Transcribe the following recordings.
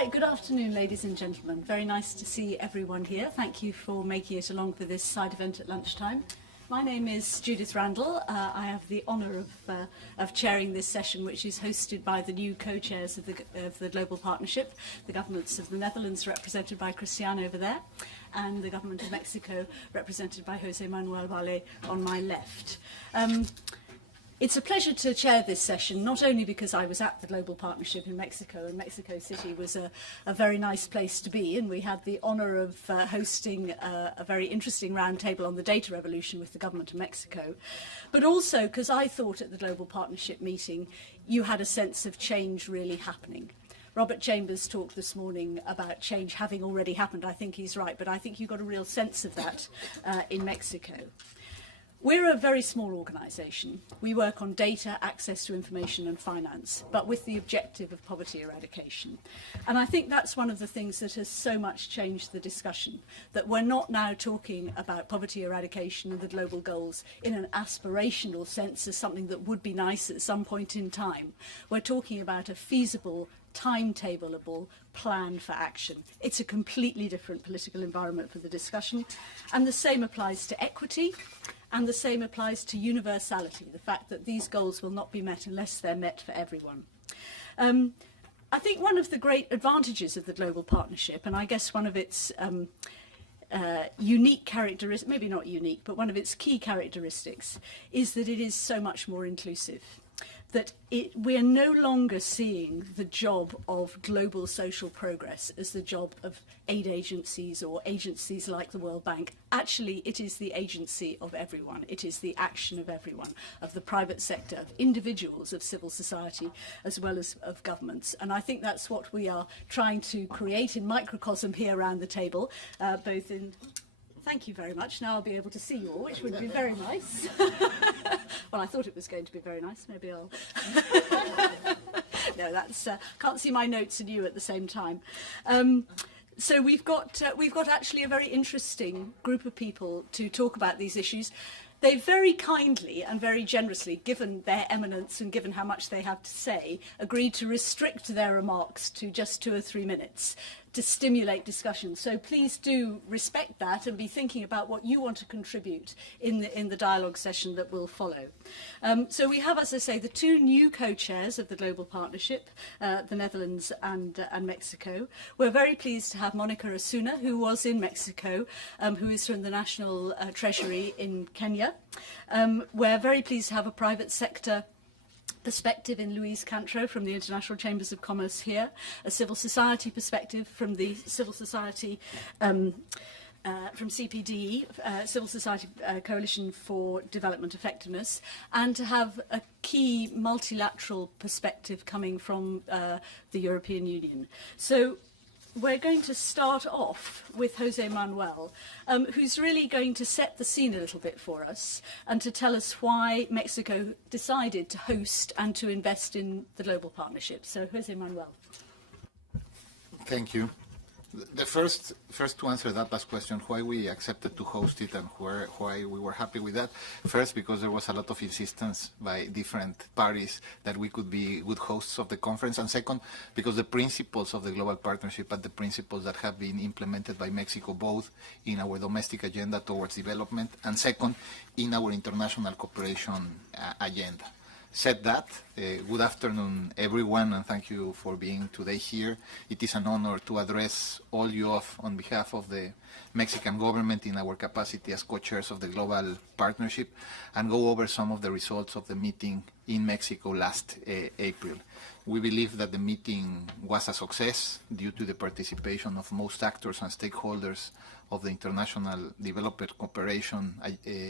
Right, good afternoon, ladies and gentlemen. Very nice to see everyone here. Thank you for making it along for this side event at lunchtime. My name is Judith Randall. I have the honour of chairing this session, which is hosted by the new co-chairs of the Global Partnership, the governments of the Netherlands, represented by Cristiano over there, and the government of Mexico, represented by José Manuel Valle on my left. It's a pleasure to chair this session, not only because I was at the Global Partnership in Mexico, and Mexico City was a very nice place to be, and we had the honour of hosting a very interesting roundtable on the data revolution with the government of Mexico, but also because I thought at the Global Partnership meeting you had a sense of change really happening. Robert Chambers talked this morning about change having already happened. I think he's right, but I think you got a real sense of that in Mexico. We're a very small organisation. We work on data, access to information and finance, but with the objective of poverty eradication. And I think that's one of the things that has so much changed the discussion, that we're not now talking about poverty eradication and the global goals in an aspirational sense as something that would be nice at some point in time. We're talking about a feasible, timetableable plan for action. It's a completely different political environment for the discussion, and the same applies to equity. And the same applies to universality, the fact that these goals will not be met unless they're met for everyone. I think one of the great advantages of the Global Partnership, and I guess one of its unique characteristics, maybe not unique, but one of its key characteristics, is that it is so much more inclusive. That we're no longer seeing the job of global social progress as the job of aid agencies or agencies like the World Bank. Actually, it is the agency of everyone. It is the action of everyone, of the private sector, of individuals, of civil society, as well as of governments. And I think that's what we are trying to create in microcosm here around the table, both in... Thank you very much. Now I'll be able to see you all, which would be very nice. Well, I thought it was going to be very nice. Maybe I'll... No, that's... can't see my notes and you at the same time. So we've got actually a very interesting group of people to talk about these issues. They very kindly and very generously, given their eminence and given how much they have to say, agreed to restrict their remarks to just 2 or 3 minutes to stimulate discussion. So please do respect that and be thinking about what you want to contribute in the dialogue session that will follow. So we have, as I say, the 2 new co-chairs of the Global Partnership, the Netherlands and Mexico. We're very pleased to have Monica Asuna, who was in Mexico, who is from the National Treasury in Kenya. We're very pleased to have a private sector perspective in Louise Cantreau from the International Chambers of Commerce here, a civil society perspective from the Civil Society, from CPDE, Civil Society Coalition for Development Effectiveness, and to have a key multilateral perspective coming from the European Union. So we're going to start off with José Manuel, who's really going to set the scene a little bit for us and to tell us why Mexico decided to host and to invest in the Global Partnership. So, José Manuel. Thank you. The first to answer that last question, why we accepted to host it and why we were happy with that. First, because there was a lot of insistence by different parties that we could be good hosts of the conference. And second, because the principles of the Global Partnership are the principles that have been implemented by Mexico, both in our domestic agenda towards development and second, in our international cooperation agenda. Said that, good afternoon everyone, and thank you for being today here. It is an honor to address all you on behalf of the Mexican government in our capacity as co-chairs of the Global Partnership and go over some of the results of the meeting in Mexico last April. We believe that the meeting was a success due to the participation of most actors and stakeholders of the international development cooperation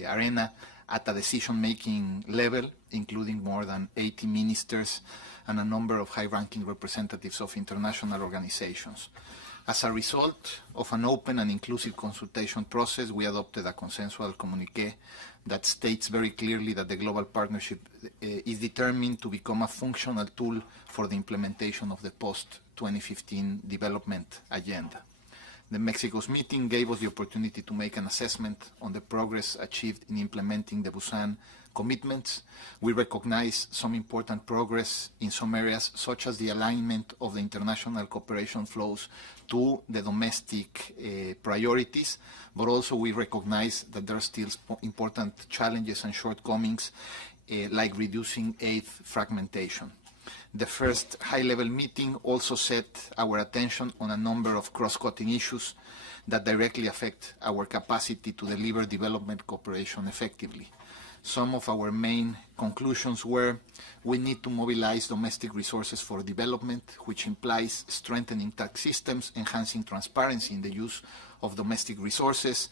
arena at a decision-making level, including more than 80 ministers and a number of high-ranking representatives of international organizations. As a result of an open and inclusive consultation process, we adopted a consensual communiqué that states very clearly that the Global Partnership is determined to become a functional tool for the implementation of the post-2015 development agenda. The Mexico's meeting gave us the opportunity to make an assessment on the progress achieved in implementing the Busan commitments. We recognize some important progress in some areas, such as the alignment of the international cooperation flows to the domestic priorities, but also we recognize that there are still important challenges and shortcomings, like reducing aid fragmentation. The first high-level meeting also set our attention on a number of cross-cutting issues that directly affect our capacity to deliver development cooperation effectively. Some of our main conclusions were: we need to mobilize domestic resources for development, which implies strengthening tax systems, enhancing transparency in the use of domestic resources,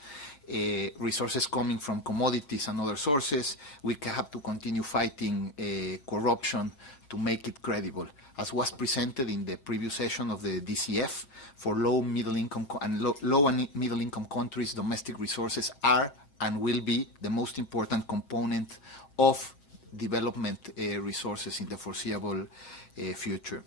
resources coming from commodities and other sources. We have to continue fighting corruption to make it credible. As was presented in the previous session of the DCF, for low and middle income countries, domestic resources are and will be the most important component of development resources in the foreseeable future.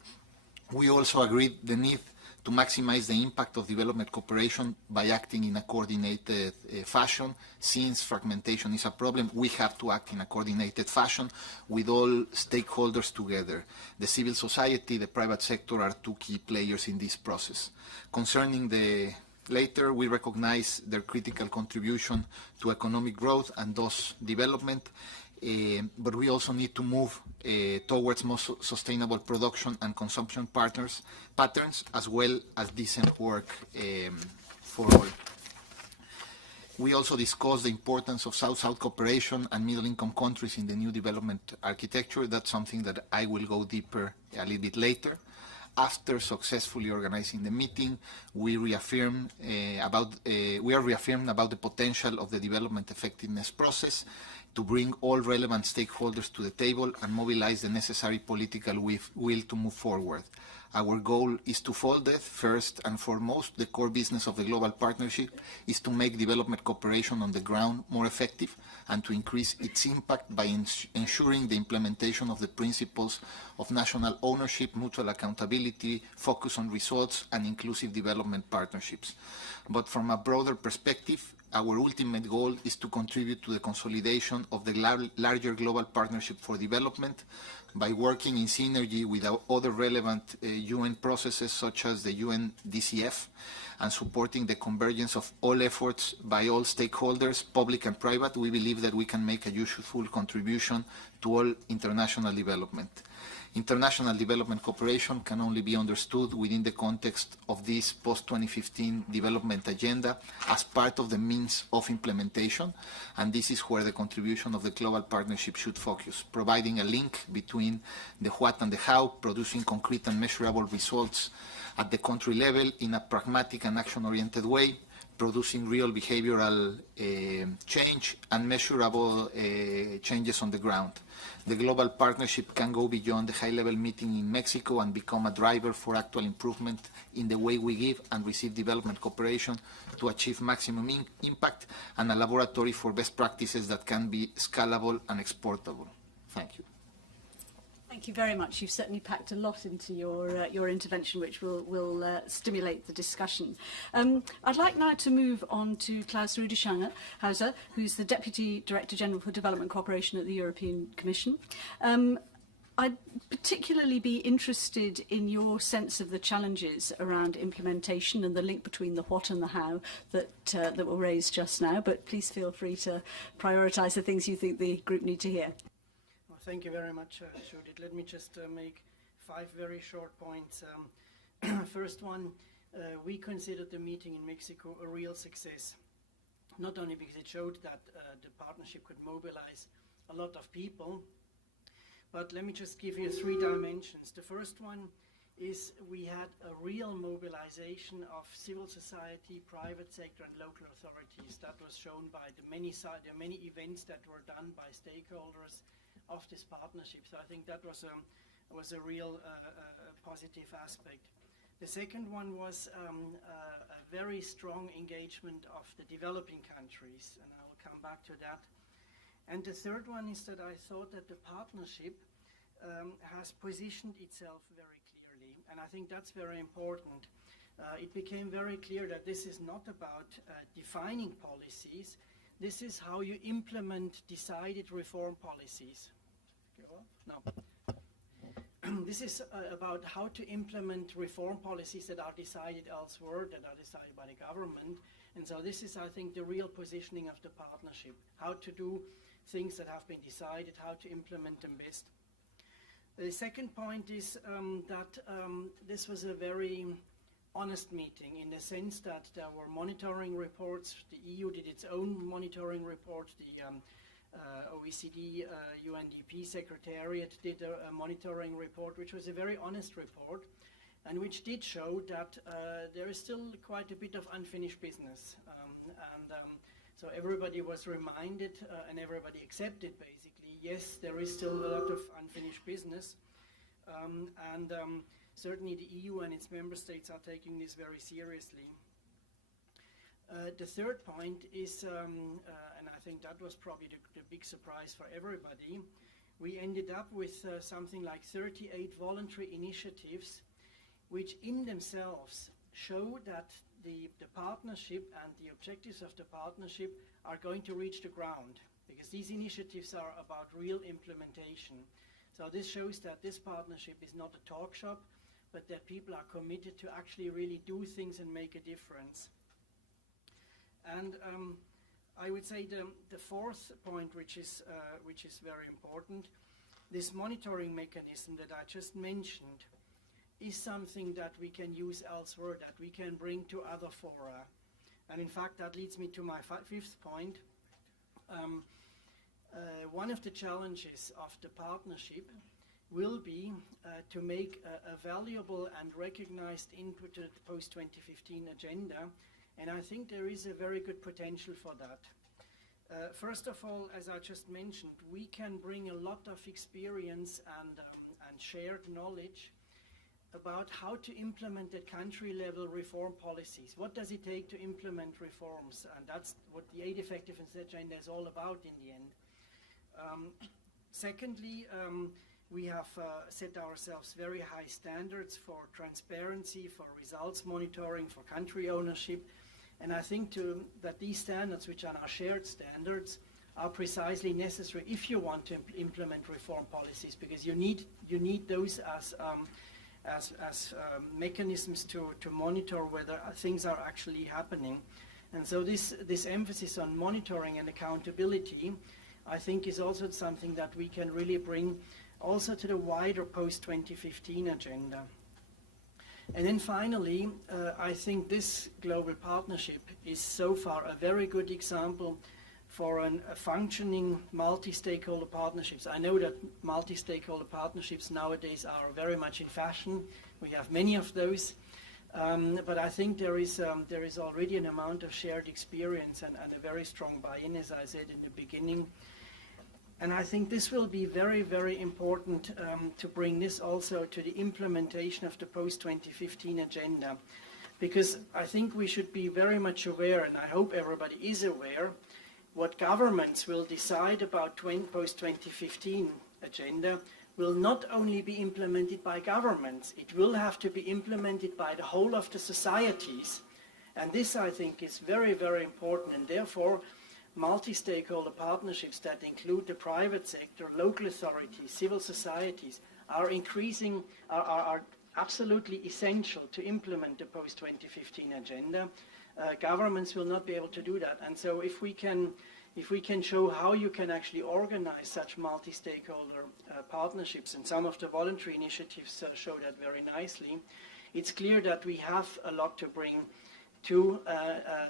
We also agreed the need to maximize the impact of development cooperation by acting in a coordinated fashion. Since fragmentation is a problem, we have to act in a coordinated fashion with all stakeholders together. The civil society, the private sector are two key players in this process. Concerning the later, we recognize their critical contribution to economic growth and thus development, but we also need to move towards more sustainable production and consumption patterns, as well as decent work for all. We also discussed the importance of South-South cooperation and middle-income countries in the new development architecture. That's something that I will go deeper a little bit later. After successfully organizing the meeting, we are reaffirmed about the potential of the development effectiveness process to bring all relevant stakeholders to the table and mobilize the necessary political will to move forward. Our goal is twofold. First and foremost, the core business of the global partnership is to make development cooperation on the ground more effective and to increase its impact by ensuring the implementation of the principles of national ownership, mutual accountability, focus on results, and inclusive development partnerships. But from a broader perspective, our ultimate goal is to contribute to the consolidation of the larger global partnership for development by working in synergy with other relevant UN processes such as the UN DCF and supporting the convergence of all efforts by all stakeholders, public and private. We believe that we can make a useful contribution to all international development. International development cooperation can only be understood within the context of this post-2015 development agenda as part of the means of implementation, and this is where the contribution of the global partnership should focus, providing a link between the what and the how, producing concrete and measurable results at the country level in a pragmatic and action-oriented way, producing real behavioral change and measurable changes on the ground. The global partnership can go beyond the high-level meeting in Mexico and become a driver for actual improvement in the way we give and receive development cooperation to achieve maximum impact and a laboratory for best practices that can be scalable and exportable. Thank you. Thank you very much. You've certainly packed a lot into your intervention, which will stimulate the discussion. I'd like now to move on to Klaus Rüdeshauser, who's the Deputy Director General for Development Cooperation at the European Commission. I'd particularly be interested in your sense of the challenges around implementation and the link between the what and the how that were raised just now, but please feel free to prioritise the things you think the group need to hear. Thank you very much, Judith. Let me just make 5 very short points. First one, we considered the meeting in Mexico a real success, not only because it showed that the partnership could mobilize a lot of people, but let me just give you 3 dimensions. The first one is we had a real mobilization of civil society, private sector, and local authorities. That was shown by the many events that were done by stakeholders of this partnership. So I think that was a real positive aspect. The second one was a very strong engagement of the developing countries, and I will come back to that. And the third one is that I thought that the partnership has positioned itself very clearly, and I think that's very important. it became very clear that this is not about defining policies. This is how you implement decided reform policies. No. This is about how to implement reform policies that are decided elsewhere, that are decided by the government. And so this is, I think, the real positioning of the partnership, how to do things that have been decided, how to implement them best. The second point is that this was a very honest meeting in the sense that there were monitoring reports. The EU did its own monitoring report. The OECD UNDP Secretariat did a monitoring report, which was a very honest report, and which did show that there is still quite a bit of unfinished business. So everybody was reminded and everybody accepted, basically, yes, there is still a lot of unfinished business. Certainly the EU and its member states are taking this very seriously. The third point is, and I think that was probably the big surprise for everybody, we ended up with something like 38 voluntary initiatives which in themselves show that the partnership and the objectives of the partnership are going to reach the ground, because these initiatives are about real implementation. So this shows that this partnership is not a talk shop, but that people are committed to actually really do things and make a difference. And I would say the fourth point, which is very important, this monitoring mechanism that I just mentioned is something that we can use elsewhere, that we can bring to other fora. And in fact, that leads me to my fifth point. One of the challenges of the partnership will be to make a valuable and recognized input to the post-2015 agenda, and I think there is a very good potential for that. First of all, as I just mentioned, we can bring a lot of experience and shared knowledge about how to implement at country-level reform policies. What does it take to implement reforms? And that's what the aid effectiveness agenda is all about in the end. Secondly, we have set ourselves very high standards for transparency, for results monitoring, for country ownership. And I think that these standards, which are our shared standards, are precisely necessary if you want to implement reform policies, because you need those as mechanisms to monitor whether things are actually happening. And so this emphasis on monitoring and accountability, I think, is also something that we can really bring also to the wider post-2015 agenda. And then finally, I think this global partnership is so far a very good example for a functioning multi-stakeholder partnerships. I know that multi-stakeholder partnerships nowadays are very much in fashion. We have many of those, but I think there is already an amount of shared experience and a very strong buy-in, as I said in the beginning. And I think this will be very, very important to bring this also to the implementation of the post-2015 agenda, because I think we should be very much aware, and I hope everybody is aware, what governments will decide about post-2015 agenda will not only be implemented by governments, it will have to be implemented by the whole of the societies. And this, I think, is very, very important, and therefore multi-stakeholder partnerships that include the private sector, local authorities, civil societies are absolutely essential to implement the post-2015 agenda. Governments will not be able to do that, and so if we can show how you can actually organize such multi-stakeholder partnerships, and some of the voluntary initiatives show that very nicely, it's clear that we have a lot to bring to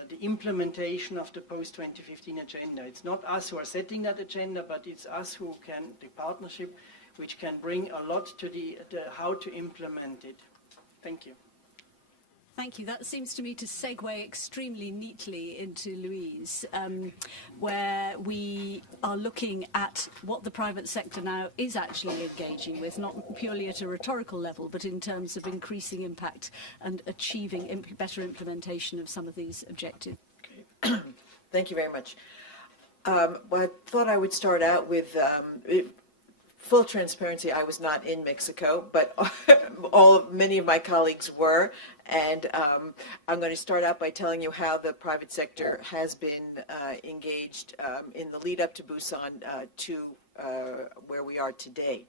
the implementation of the post-2015 agenda. It's not us who are setting that agenda, but it's us who can, the partnership, which can bring a lot to the how to implement it. Thank you. Thank you. That seems to me to segue extremely neatly into Louise, where we are looking at what the private sector now is actually engaging with, not purely at a rhetorical level, but in terms of increasing impact and achieving better implementation of some of these objectives. Okay. Thank you very much. Well, I thought I would start out with full transparency, I was not in Mexico, but many of my colleagues were, and I'm going to start out by telling you how the private sector has been engaged in the lead up to Busan to where we are today.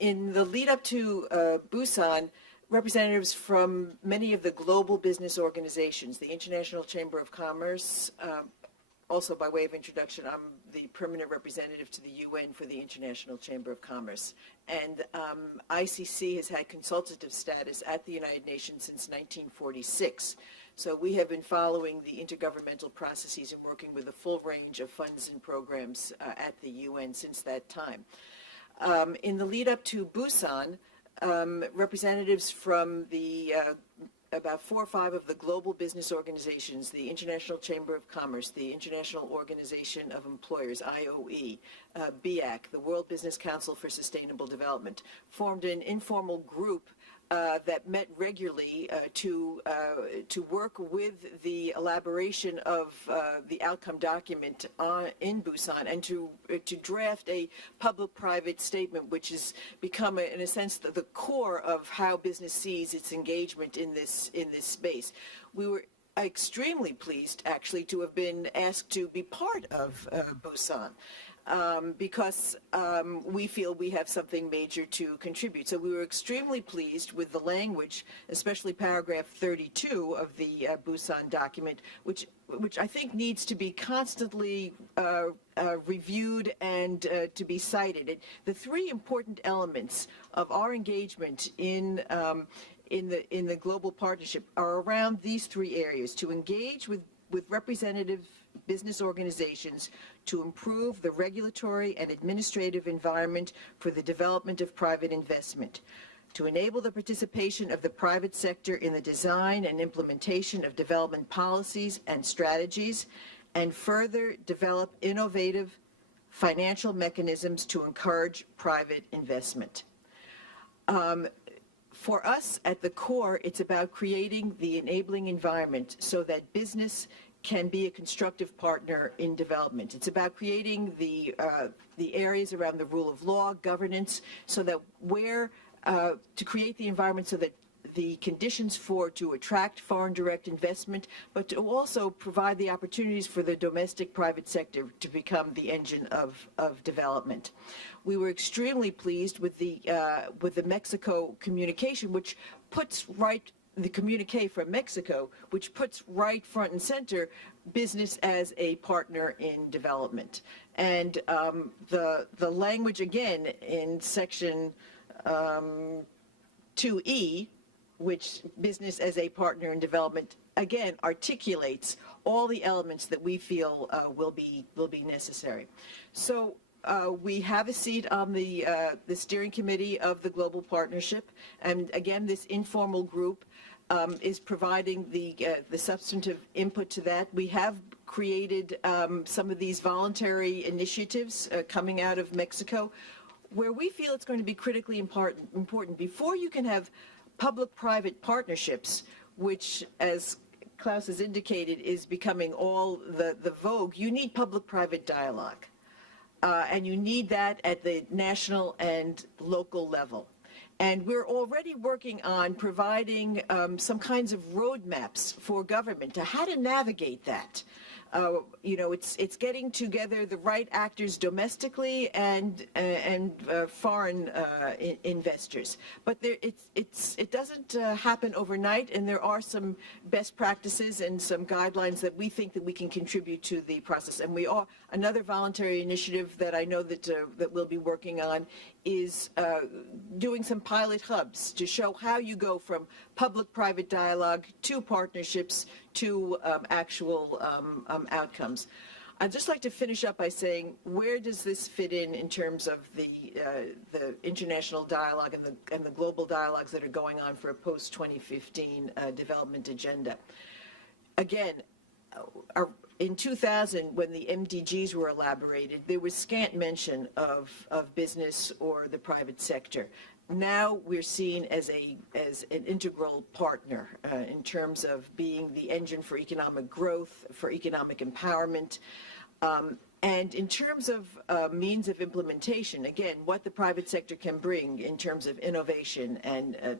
In the lead up to Busan, representatives from many of the global business organizations, the International Chamber of Commerce, also by way of introduction, I'm the permanent representative to the UN for the International Chamber of Commerce. And ICC has had consultative status at the United Nations since 1946. So we have been following the intergovernmental processes and working with a full range of funds and programs at the UN since that time. In the lead up to Busan, representatives from the about 4 or 5 of the global business organizations, the International Chamber of Commerce, the International Organization of Employers, IOE, BIAC, the World Business Council for Sustainable Development, formed an informal group that met regularly to work with the elaboration of the outcome document in Busan, and to draft a public-private statement, which has become, in a sense, the core of how business sees its engagement in this space. We were extremely pleased, actually, to have been asked to be part of Busan. Because we feel we have something major to contribute. So we were extremely pleased with the language, especially paragraph 32 of the Busan document, which I think needs to be constantly reviewed and to be cited. The 3 important elements of our engagement in the global partnership are around these 3 areas: to engage with representative business organizations to improve the regulatory and administrative environment for the development of private investment, to enable the participation of the private sector in the design and implementation of development policies and strategies, and further develop innovative financial mechanisms to encourage private investment. For us, at the core, it's about creating the enabling environment so that business can be a constructive partner in development. It's about creating the areas around the rule of law, governance, so that to create the environment so that the conditions to attract foreign direct investment, but to also provide the opportunities for the domestic private sector to become the engine of development. We were extremely pleased with the Mexico communication, which puts the communique from Mexico, which puts right front and center business as a partner in development. And the language, again, in section 2E, which business as a partner in development, again, articulates all the elements that we feel will be necessary. So we have a seat on the steering committee of the Global Partnership, and again, this informal group is providing the substantive input to that. We have created some of these voluntary initiatives coming out of Mexico, where we feel it's going to be critically important. Before you can have public-private partnerships, which, as Klaus has indicated, is becoming all the vogue, you need public-private dialogue. And you need that at the national and local level. And we're already working on providing some kinds of roadmaps for government to how to navigate that. It's getting together the right actors domestically and foreign investors. But it doesn't happen overnight, and there are some best practices and some guidelines that we think that we can contribute to the process. And another voluntary initiative that I know that we'll be working on is doing some pilot hubs to show how you go from public-private dialogue to partnerships to actual outcomes. I'd just like to finish up by saying, where does this fit in terms of the international dialogue and the global dialogues that are going on for a post-2015 development agenda? Again, in 2000, when the MDGs were elaborated, there was scant mention of business or the private sector. Now we're seen as an integral partner in terms of being the engine for economic growth, for economic empowerment. And in terms of means of implementation, again, what the private sector can bring in terms of innovation and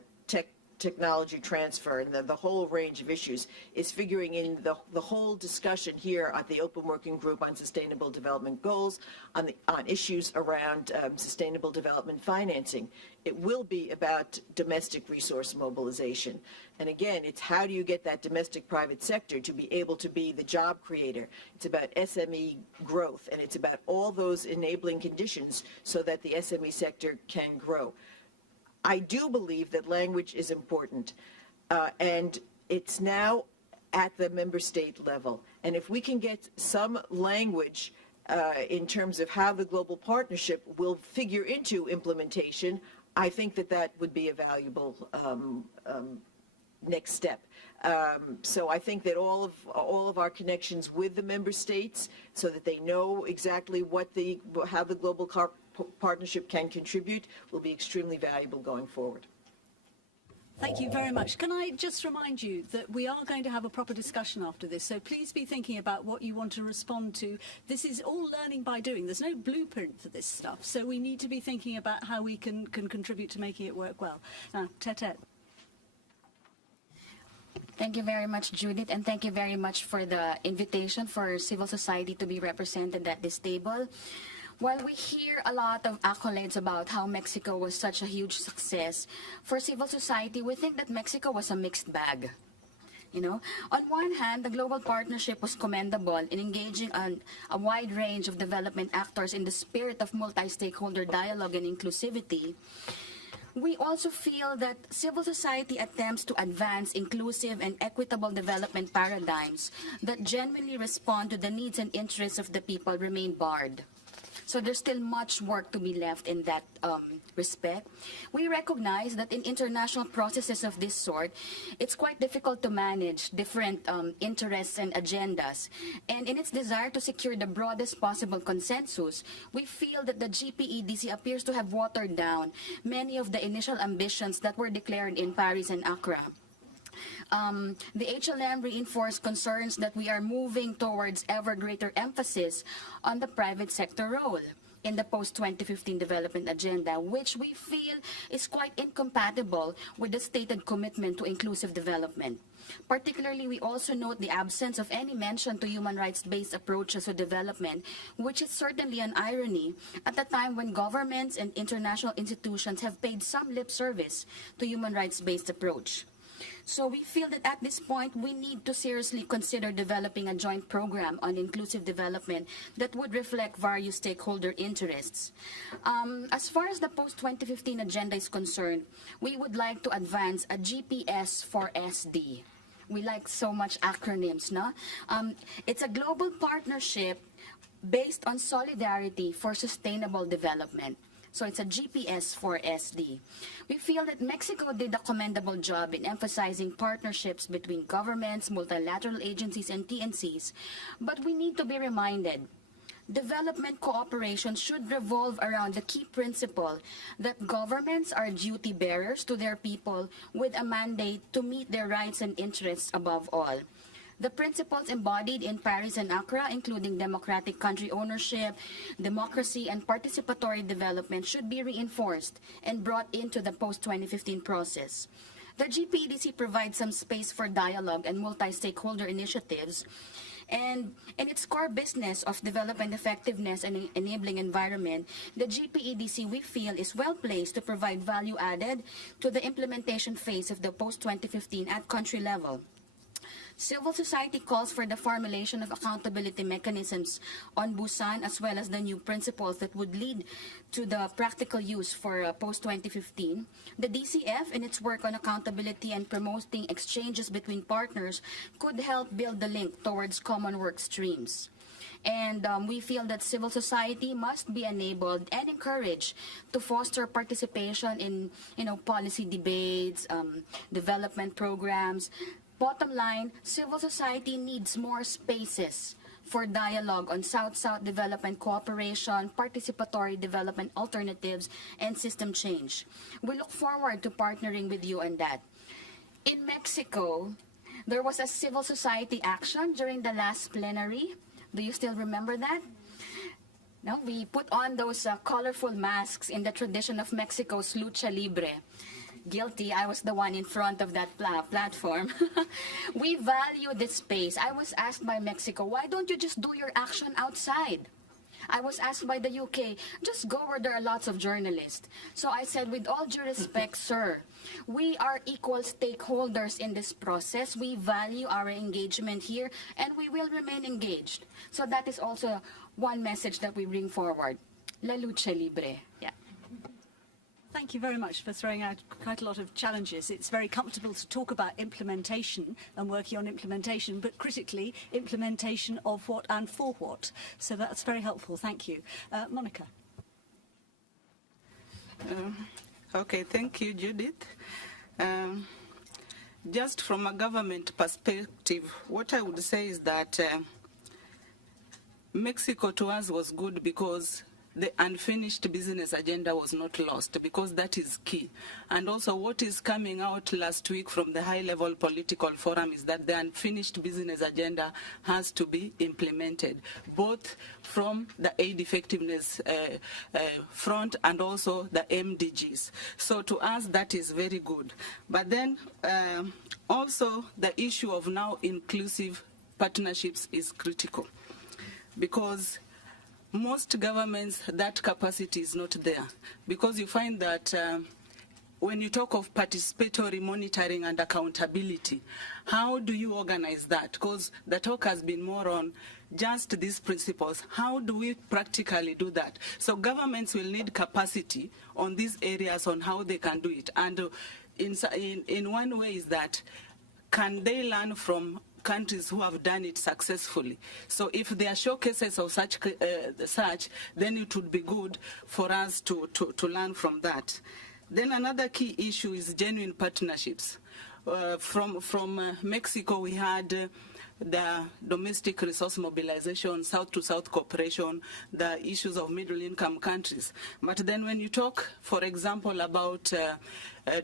technology transfer and the whole range of issues is figuring in the whole discussion here at the Open Working Group on Sustainable Development Goals, on issues around sustainable development financing. It will be about domestic resource mobilization. And again, it's how do you get that domestic private sector to be able to be the job creator. It's about SME growth, and it's about all those enabling conditions so that the SME sector can grow. I do believe that language is important, and it's now at the member state level. And if we can get some language in terms of how the global partnership will figure into implementation, I think that that would be a valuable next step. So I think that all of our connections with the member states, so that they know exactly how the global partnership can contribute, will be extremely valuable going forward. Thank you very much. Can I just remind you that we are going to have a proper discussion after this, so please be thinking about what you want to respond to. This is all learning by doing. There's no blueprint for this stuff, so we need to be thinking about how we can contribute to making it work well. Now, Tete. Thank you very much, Judith, and thank you very much for the invitation for civil society to be represented at this table. While we hear a lot of accolades about how Mexico was such a huge success, for civil society, we think that Mexico was a mixed bag. You know, on one hand, the global partnership was commendable in engaging on a wide range of development actors in the spirit of multi-stakeholder dialogue and inclusivity. We also feel that civil society attempts to advance inclusive and equitable development paradigms that genuinely respond to the needs and interests of the people remain barred. So there's still much work to be left in that respect. We recognize that in international processes of this sort, it's quite difficult to manage different interests and agendas. And in its desire to secure the broadest possible consensus, we feel that the GPEDC appears to have watered down many of the initial ambitions that were declared in Paris and Accra. The HLM reinforced concerns that we are moving towards ever greater emphasis on the private sector role in the post-2015 development agenda, which we feel is quite incompatible with the stated commitment to inclusive development. Particularly, we also note the absence of any mention to human rights-based approaches to development, which is certainly an irony at a time when governments and international institutions have paid some lip service to human rights-based approach. So we feel that at this point, we need to seriously consider developing a joint program on inclusive development that would reflect various stakeholder interests. As far as the post-2015 agenda is concerned, we would like to advance a GPS for SD. We like so much acronyms, no? It's a global partnership based on solidarity for sustainable development. So it's a GPS for SD. We feel that Mexico did a commendable job in emphasizing partnerships between governments, multilateral agencies, and TNCs, but we need to be reminded development cooperation should revolve around the key principle that governments are duty bearers to their people with a mandate to meet their rights and interests above all. The principles embodied in Paris and Accra, including democratic country ownership, democracy, and participatory development, should be reinforced and brought into the post-2015 process. The GPEDC provides some space for dialogue and multi-stakeholder initiatives, and in its core business of development effectiveness and enabling environment, the GPEDC, we feel, is well placed to provide value added to the implementation phase of the post-2015 at country level. Civil society calls for the formulation of accountability mechanisms on Busan, as well as the new principles that would lead to the practical use for post-2015. The DCF, in its work on accountability and promoting exchanges between partners, could help build the link towards common work streams. And we feel that civil society must be enabled and encouraged to foster participation in, policy debates, development programs. Bottom line, civil society needs more spaces for dialogue on South-South development cooperation, participatory development alternatives, and system change. We look forward to partnering with you on that. In Mexico, there was a civil society action during the last plenary Do you still remember that? No, we put on those colorful masks in the tradition of Mexico's lucha libre. Guilty, I was the one in front of that platform. We value this space. I was asked by Mexico, why don't you just do your action outside? I was asked by the UK, just go where there are lots of journalists. So I said, with all due respect, sir, we are equal stakeholders in this process. We value our engagement here, and we will remain engaged. So that is also one message that we bring forward. La lucha libre. Yeah. Thank you very much for throwing out quite a lot of challenges. It's very comfortable to talk about implementation and working on implementation, but critically, implementation of what and for what. So that's very helpful. Thank you. Monica. Okay, thank you, Judith. Just from a government perspective, what I would say is that Mexico to us was good because the unfinished business agenda was not lost, because that is key. And also what is coming out last week from the high-level political forum is that the unfinished business agenda has to be implemented, both from the aid effectiveness front and also the MDGs. So to us, that is very good. But then also the issue of now inclusive partnerships is critical, because most governments, that capacity is not there, because you find that when you talk of participatory monitoring and accountability, how do you organize that? Because the talk has been more on just these principles. How do we practically do that? So governments will need capacity on these areas on how they can do it. And in one way is that, can they learn from countries who have done it successfully? So if there are showcases of such, then it would be good for us to learn from that. Then another key issue is genuine partnerships. From Mexico, we had the domestic resource mobilization, South-to-South cooperation, the issues of middle-income countries. But then when you talk, for example, about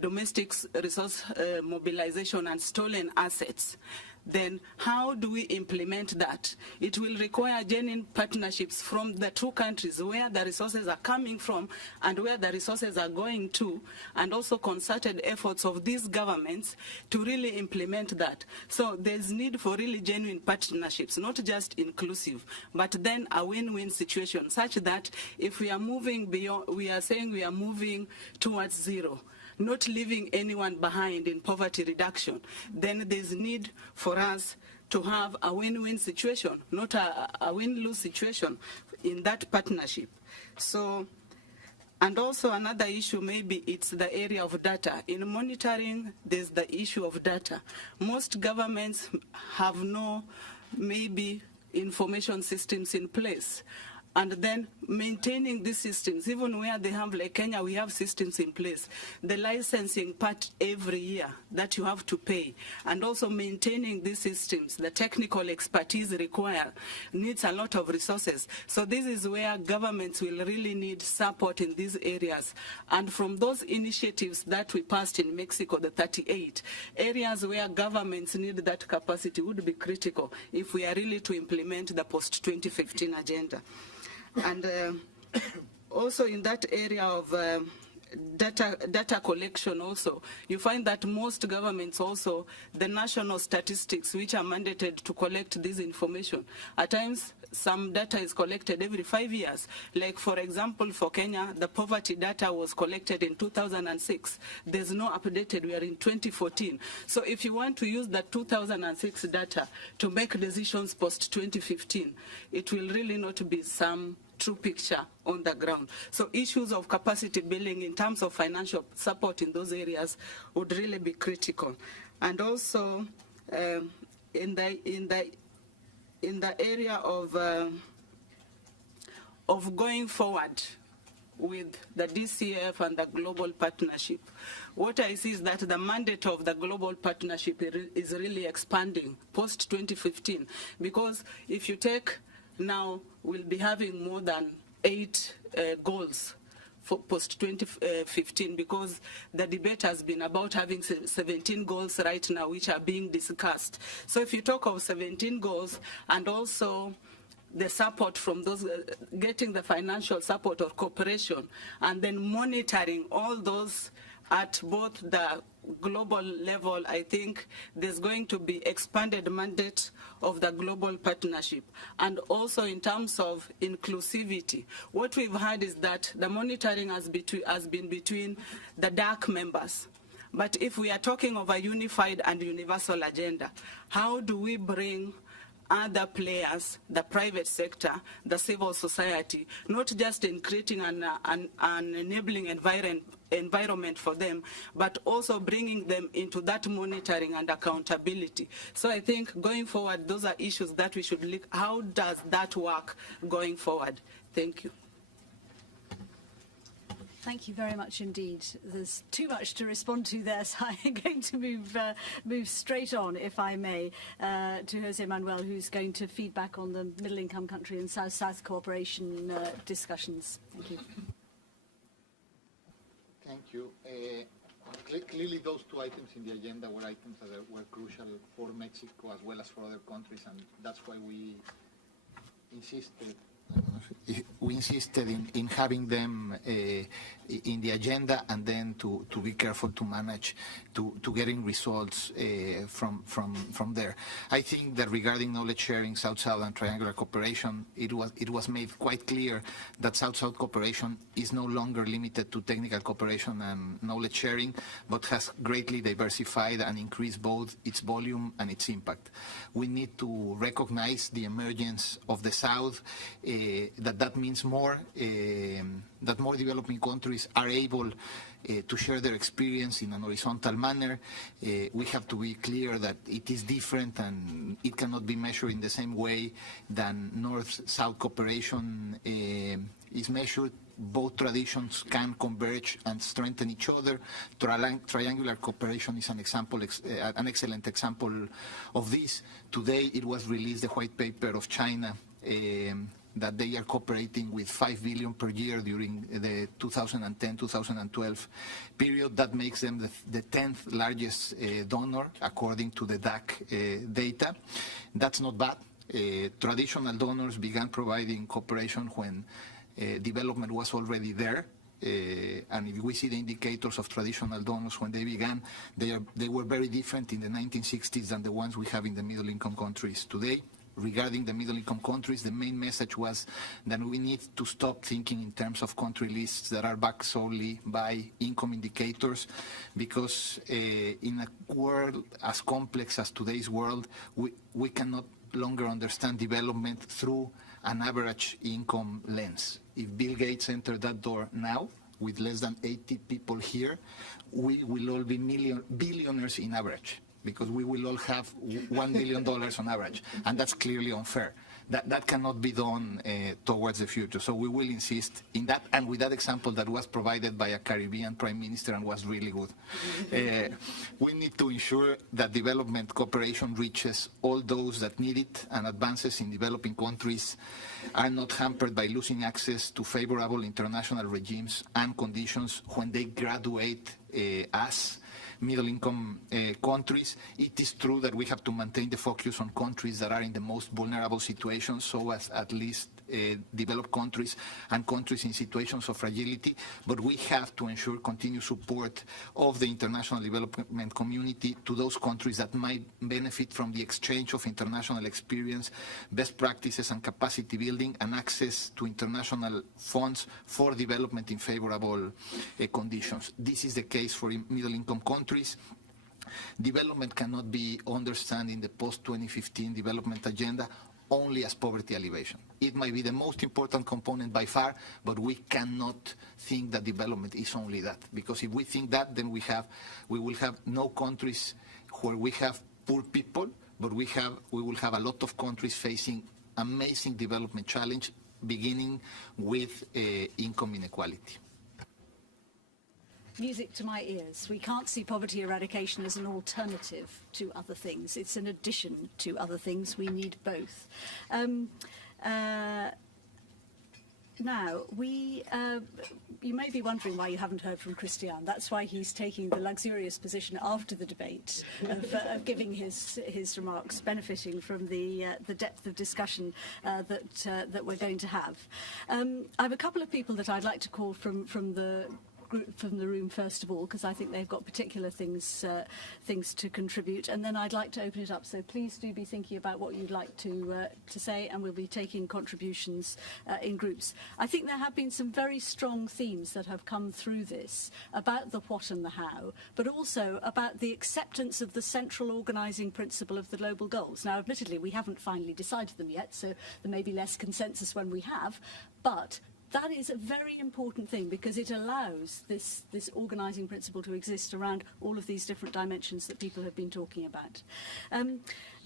domestic resource mobilization and stolen assets, then how do we implement that? It will require genuine partnerships from the two countries, where the resources are coming from and where the resources are going to, and also concerted efforts of these governments to really implement that. So there's need for really genuine partnerships, not just inclusive, but then a win-win situation, such that if we are moving beyond, we are saying we are moving towards zero, not leaving anyone behind in poverty reduction, then there's need for us to have a win-win situation, not a win-lose situation in that partnership. So, and also another issue, maybe it's the area of data. In monitoring, there's the issue of data. Most governments have no, maybe, information systems in place. And then maintaining these systems, even where they have, like Kenya, we have systems in place. The licensing part every year that you have to pay, and also maintaining these systems, the technical expertise required needs a lot of resources. So this is where governments will really need support in these areas. And from those initiatives that we passed in Mexico, the 38, areas where governments need that capacity would be critical if we are really to implement the post-2015 agenda. And also in that area of data collection also, you find that most governments also, the national statistics which are mandated to collect this information, at times some data is collected every 5 years. Like for example, for Kenya, the poverty data was collected in 2006. There's no updated, we are in 2014. So if you want to use the 2006 data to make decisions post-2015, it will really not be some true picture on the ground. So issues of capacity building in terms of financial support in those areas would really be critical. And also in the area of going forward with the DCF and the global partnership, what I see is that the mandate of the global partnership is really expanding post-2015, because if you take now, we'll be having more than 8 goals for post-2015, because the debate has been about having 17 goals right now, which are being discussed. So if you talk of 17 goals, and also the support from those, getting the financial support or cooperation, and then monitoring all those at both the global level. I think there's going to be expanded mandate of the global partnership. And also in terms of inclusivity, what we've heard is that the monitoring has been between the DAC members. But if we are talking of a unified and universal agenda, how do we bring other players, the private sector, the civil society, not just in creating an enabling environment for them, but also bringing them into that monitoring and accountability. So I think going forward, those are issues that we should look. How does that work going forward? Thank you. Thank you very much indeed. There's too much to respond to there, so I'm going to move straight on, if I may, to Jose Manuel, who's going to feed back on the middle-income country and South-South cooperation discussions. Thank you. Thank you. Clearly, those two items in the agenda were items that were crucial for Mexico as well as for other countries, and that's why we insisted. We insisted in having them in the agenda, and then to be careful to manage to getting results from there. I think that regarding knowledge sharing, South-South and triangular cooperation, it was made quite clear that South-South cooperation is no longer limited to technical cooperation and knowledge sharing, but has greatly diversified and increased both its volume and its impact. We need to recognize the emergence of the South, that means more, that more developing countries are able to share their experience in an horizontal manner. We have to be clear that it is different and it cannot be measured in the same way than North-South cooperation is measured. Both traditions can converge and strengthen each other. Triangular cooperation is an example, an excellent example of this. Today it was released the white paper of China that they are cooperating with 5 billion per year during the 2010-2012 period. That makes them the 10th largest donor according to the DAC data. That's not bad. Traditional donors began providing cooperation when development was already there. And if we see the indicators of traditional donors when they began, they were very different in the 1960s than the ones we have in the middle-income countries today. Regarding the middle-income countries, the main message was that we need to stop thinking in terms of country lists that are backed solely by income indicators, because in a world as complex as today's world, we cannot longer understand development through an average income lens. If Bill Gates entered that door now, with less than 80 people here, we will all be billionaires in average, because we will all have $1 billion on average, and that's clearly unfair. That cannot be done towards the future. So we will insist in that, and with that example that was provided by a Caribbean Prime Minister and was really good. We need to ensure that development cooperation reaches all those that need it, and advances in developing countries are not hampered by losing access to favorable international regimes and conditions when they graduate as middle-income countries. It is true that we have to maintain the focus on countries that are in the most vulnerable situations, so as at least developed countries and countries in situations of fragility, but we have to ensure continued support of the international development community to those countries that might benefit from the exchange of international experience, best practices and capacity building, and access to international funds for development in favorable conditions. This is the case for middle-income countries. Development cannot be understood in the post-2015 development agenda only as poverty alleviation. It might be the most important component by far, but we cannot think that development is only that, because if we think that, then we will have no countries where we have poor people, but we will have a lot of countries facing amazing development challenge, beginning with income inequality. Music to my ears. We can't see poverty eradication as an alternative to other things. It's an addition to other things. We need both. now, you may be wondering why you haven't heard from Christian. That's why he's taking the luxurious position after the debate of giving his remarks, benefiting from the depth of discussion that we're going to have. I have a couple of people that I'd like to call from the room first of all, because I think they've got particular things to contribute, and then I'd like to open it up. So please do be thinking about what you'd like to say, and we'll be taking contributions in groups. I think there have been some very strong themes that have come through this about the what and the how, but also about the acceptance of the central organising principle of the global goals. Now, admittedly, we haven't finally decided them yet, so there may be less consensus when we have, but that is a very important thing because it allows this organising principle to exist around all of these different dimensions that people have been talking about.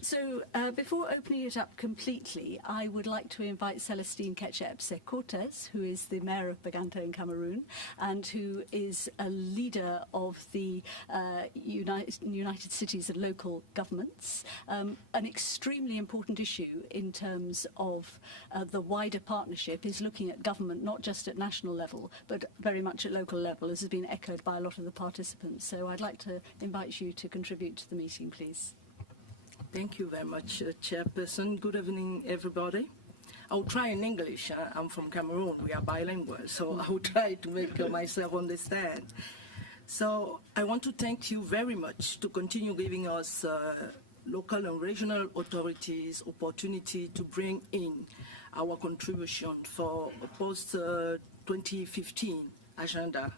So before opening it up completely, I would like to invite Celestine Ketchep-Cortez, who is the mayor of Baganto in Cameroon and who is a leader of the United Cities and Local Governments, an extremely important issue in terms of the wider partnership is looking at government not just at national level, but very much at local level, as has been echoed by a lot of the participants. So I'd like to invite you to contribute to the meeting, please. Thank you very much, Chairperson. Good evening, everybody. I'll try in English. I'm from Cameroon. We are bilingual, so I'll try to make myself understand. So I want to thank you very much to continue giving us local and regional authorities opportunity to bring in our contribution for post-2015 agenda.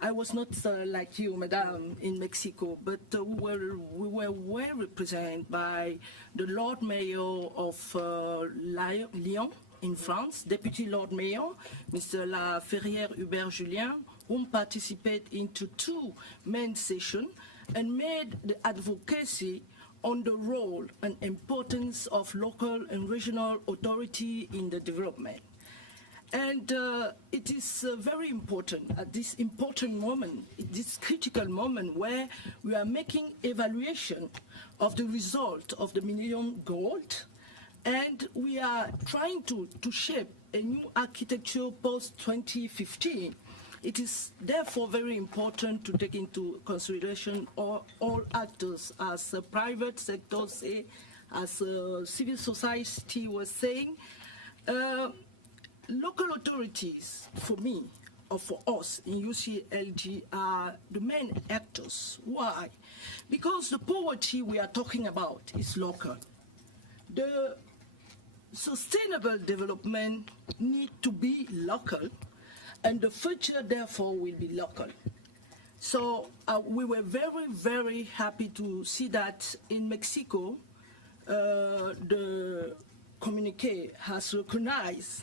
I was not like you, Madame, in Mexico, but we were well represented by the Lord Mayor of Lyon in France, Deputy Lord Mayor, Mr. La Ferrière Hubert Julien, who participated into 2 main sessions and made the advocacy on the role and importance of local and regional authority in the development. And it is very important at this important moment, this critical moment where we are making evaluation of the result of the Millennium Goals, and we are trying to shape a new architecture post-2015. It is therefore very important to take into consideration all actors, as private sector say, as civil society was saying. Local authorities, for me, or for us in UCLG, are the main actors. Why? Because the poverty we are talking about is local. The sustainable development needs to be local, and the future, therefore, will be local. So we were very, very happy to see that in Mexico, the communique has recognized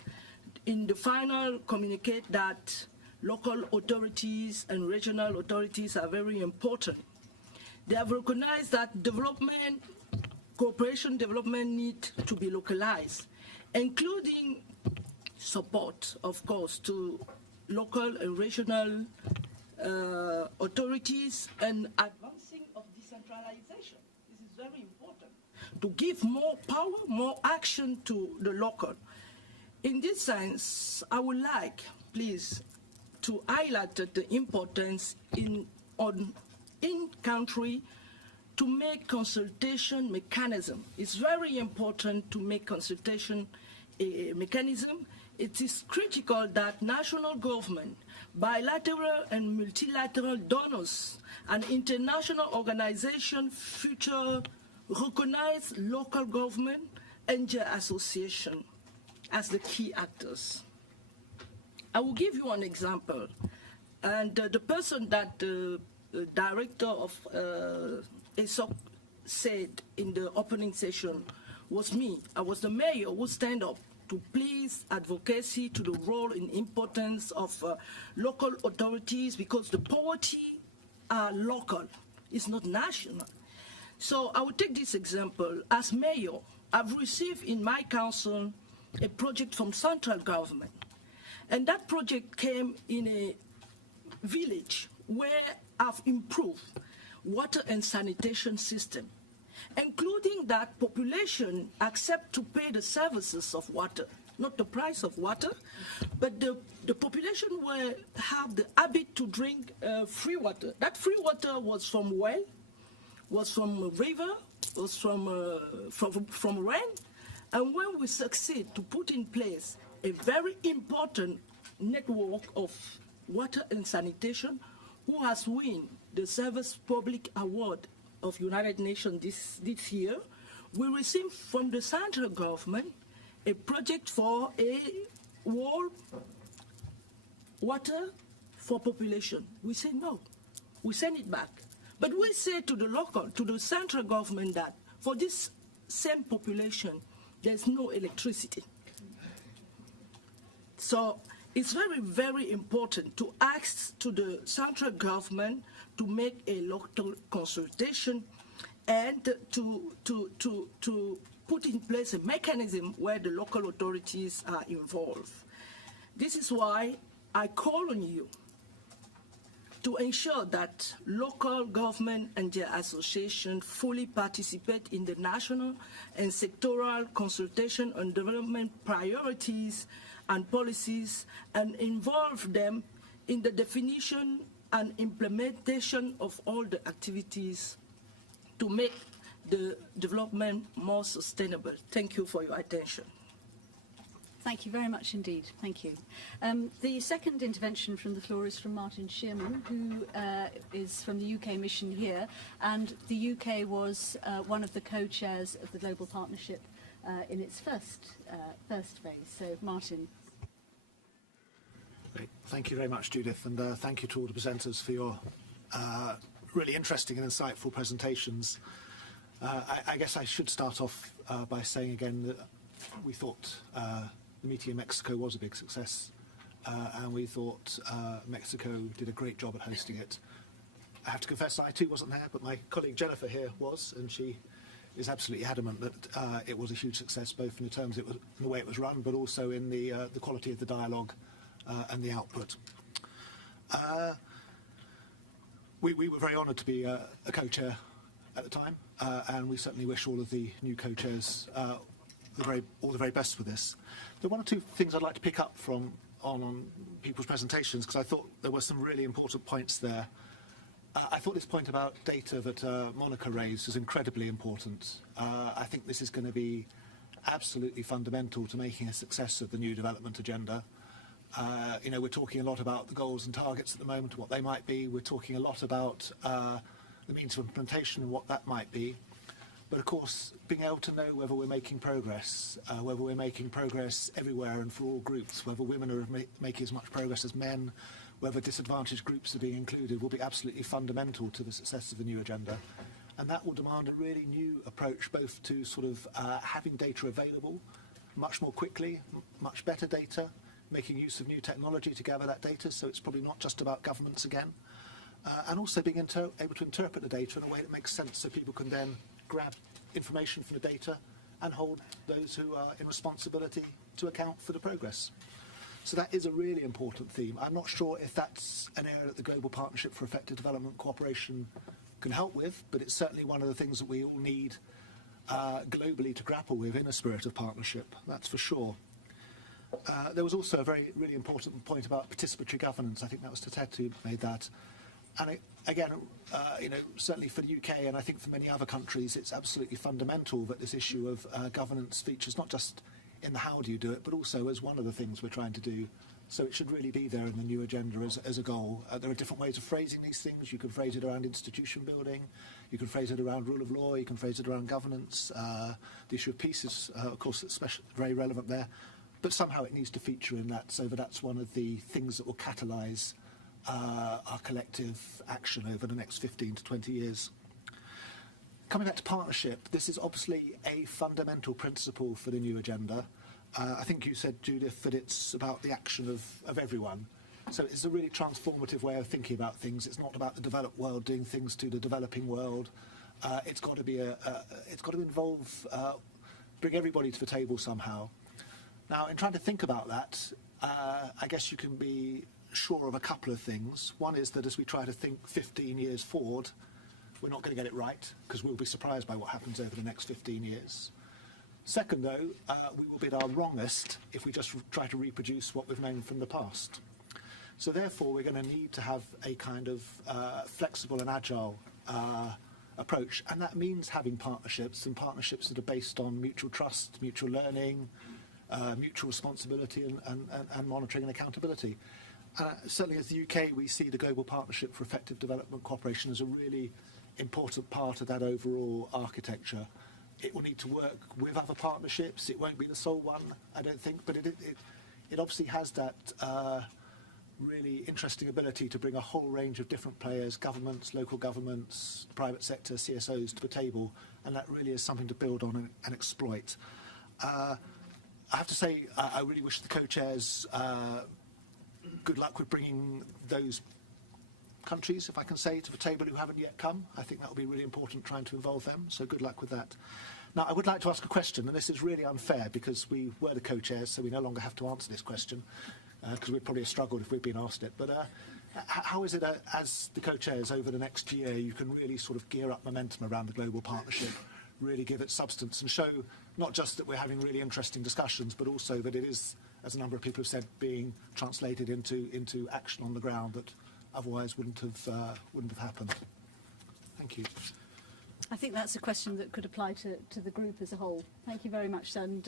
in the final communique that local authorities and regional authorities are very important. They have recognized that development, cooperation development needs to be localized, including support, of course, to local and regional authorities and advancing of decentralization. This is very important, to give more power, more action to the local. In this sense, I would like, please, to highlight the importance in country to make consultation mechanism. It's very important to make consultation mechanism. It is critical that national government, bilateral and multilateral donors, and international organizations future recognize local government and their association as the key actors. I will give you an example. And the person that the director of ESOC said in the opening session was me. I was the mayor who stand up to please advocacy to the role and importance of local authorities, because the poverty are local, it's not national. So I will take this example. As mayor, I've received in my council a project from central government. And that project came in a village where I've improved water and sanitation system, including that population accept to pay the services of water. not the price of water, but the population will have the habit to drink free water. That free water was from well, was from a river, was from rain. And when we succeed to put in place a very important network of water and sanitation, who has won the Service Public Award of United Nations this year, we received from the central government a project for a world water for population. We say no. We send it back. But we say to the central government that for this same population, there's no electricity. So it's very, very important to ask to the central government to make a local consultation and to put in place a mechanism where the local authorities are involved. This is why I call on you to ensure that local government and their association fully participate in the national and sectoral consultation on development priorities and policies and involve them in the definition and implementation of all the activities to make the development more sustainable. Thank you for your attention. Thank you very much indeed. Thank you. The second intervention from the floor is from Martin Shearman, who is from the UK mission here, and the UK was one of the co-chairs of the Global Partnership in its first phase. So, Martin. Great. Thank you very much, Judith, and thank you to all the presenters for your really interesting and insightful presentations. I guess I should start off by saying again that we thought the meeting in Mexico was a big success, and we thought Mexico did a great job at hosting it. I have to confess I too wasn't there, but my colleague Jennifer here was, and she is absolutely adamant that it was a huge success, both in the terms in the way it was run, but also in the quality of the dialogue and the output. We were very honoured to be a co-chair at the time, and we certainly wish all of the new co-chairs all the very best for this. There are one or two things I'd like to pick up from on people's presentations, because I thought there were some really important points there. I thought this point about data that Monica raised is incredibly important. I think this is going to be absolutely fundamental to making a success of the new development agenda. You know, we're talking a lot about the goals and targets at the moment, what they might be. We're talking a lot about the means of implementation and what that might be. But of course, being able to know whether we're making progress everywhere and for all groups, whether women are making as much progress as men, whether disadvantaged groups are being included, will be absolutely fundamental to the success of the new agenda. And that will demand a really new approach, both to sort of having data available much more quickly, much better data, making use of new technology to gather that data, so it's probably not just about governments again, and also being able to interpret the data in a way that makes sense, so people can then grab information from the data and hold those who are in responsibility to account for the progress. So that is a really important theme. I'm not sure if that's an area that the Global Partnership for Effective Development Cooperation can help with, but it's certainly one of the things that we all need globally to grapple with in a spirit of partnership, that's for sure. There was also a really important point about participatory governance. I think that was Tatet who made that. And again, you know, certainly for the UK and I think for many other countries, it's absolutely fundamental that this issue of governance features not just in the how do you do it, but also as one of the things we're trying to do. So it should really be there in the new agenda as a goal. There are different ways of phrasing these things. You can phrase it around institution building, you can phrase it around rule of law, you can phrase it around governance. The issue of peace is, of course, very relevant there. But somehow it needs to feature in that, so that's one of the things that will catalyse our collective action over the next 15 to 20 years. Coming back to partnership, this is obviously a fundamental principle for the new agenda. I think you said, Judith, that it's about the action of everyone. So it's a really transformative way of thinking about things. It's not about the developed world doing things to the developing world. It's got to be it's got to involve, bring everybody to the table somehow. Now, in trying to think about that, I guess you can be sure of a couple of things. One is that as we try to think 15 years forward, we're not going to get it right, because we'll be surprised by what happens over the next 15 years. Second, though, we will be at our wrongest if we just try to reproduce what we've known from the past. So therefore, we're going to need to have a kind of flexible and agile approach, and that means having partnerships, and partnerships that are based on mutual trust, mutual learning, mutual responsibility and monitoring and accountability. Certainly as the UK, we see the Global Partnership for Effective Development Cooperation as a really important part of that overall architecture. It will need to work with other partnerships. It won't be the sole one, I don't think, but it obviously has that really interesting ability to bring a whole range of different players, governments, local governments, private sector, CSOs to the table, and that really is something to build on and exploit. I have to say, I really wish the co-chairs good luck with bringing those countries, if I can say, to the table who haven't yet come. I think that will be really important, trying to involve them, so good luck with that. Now, I would like to ask a question, and this is really unfair because we were the co-chairs, so we no longer have to answer this question, because we'd probably have struggled if we'd been asked it. But how is it, as the co-chairs over the next year, you can really sort of gear up momentum around the global partnership, really give it substance, and show not just that we're having really interesting discussions, but also that it is, as a number of people have said, being translated into action on the ground that otherwise wouldn't have happened. Thank you. I think that's a question that could apply to the group as a whole. Thank you very much, and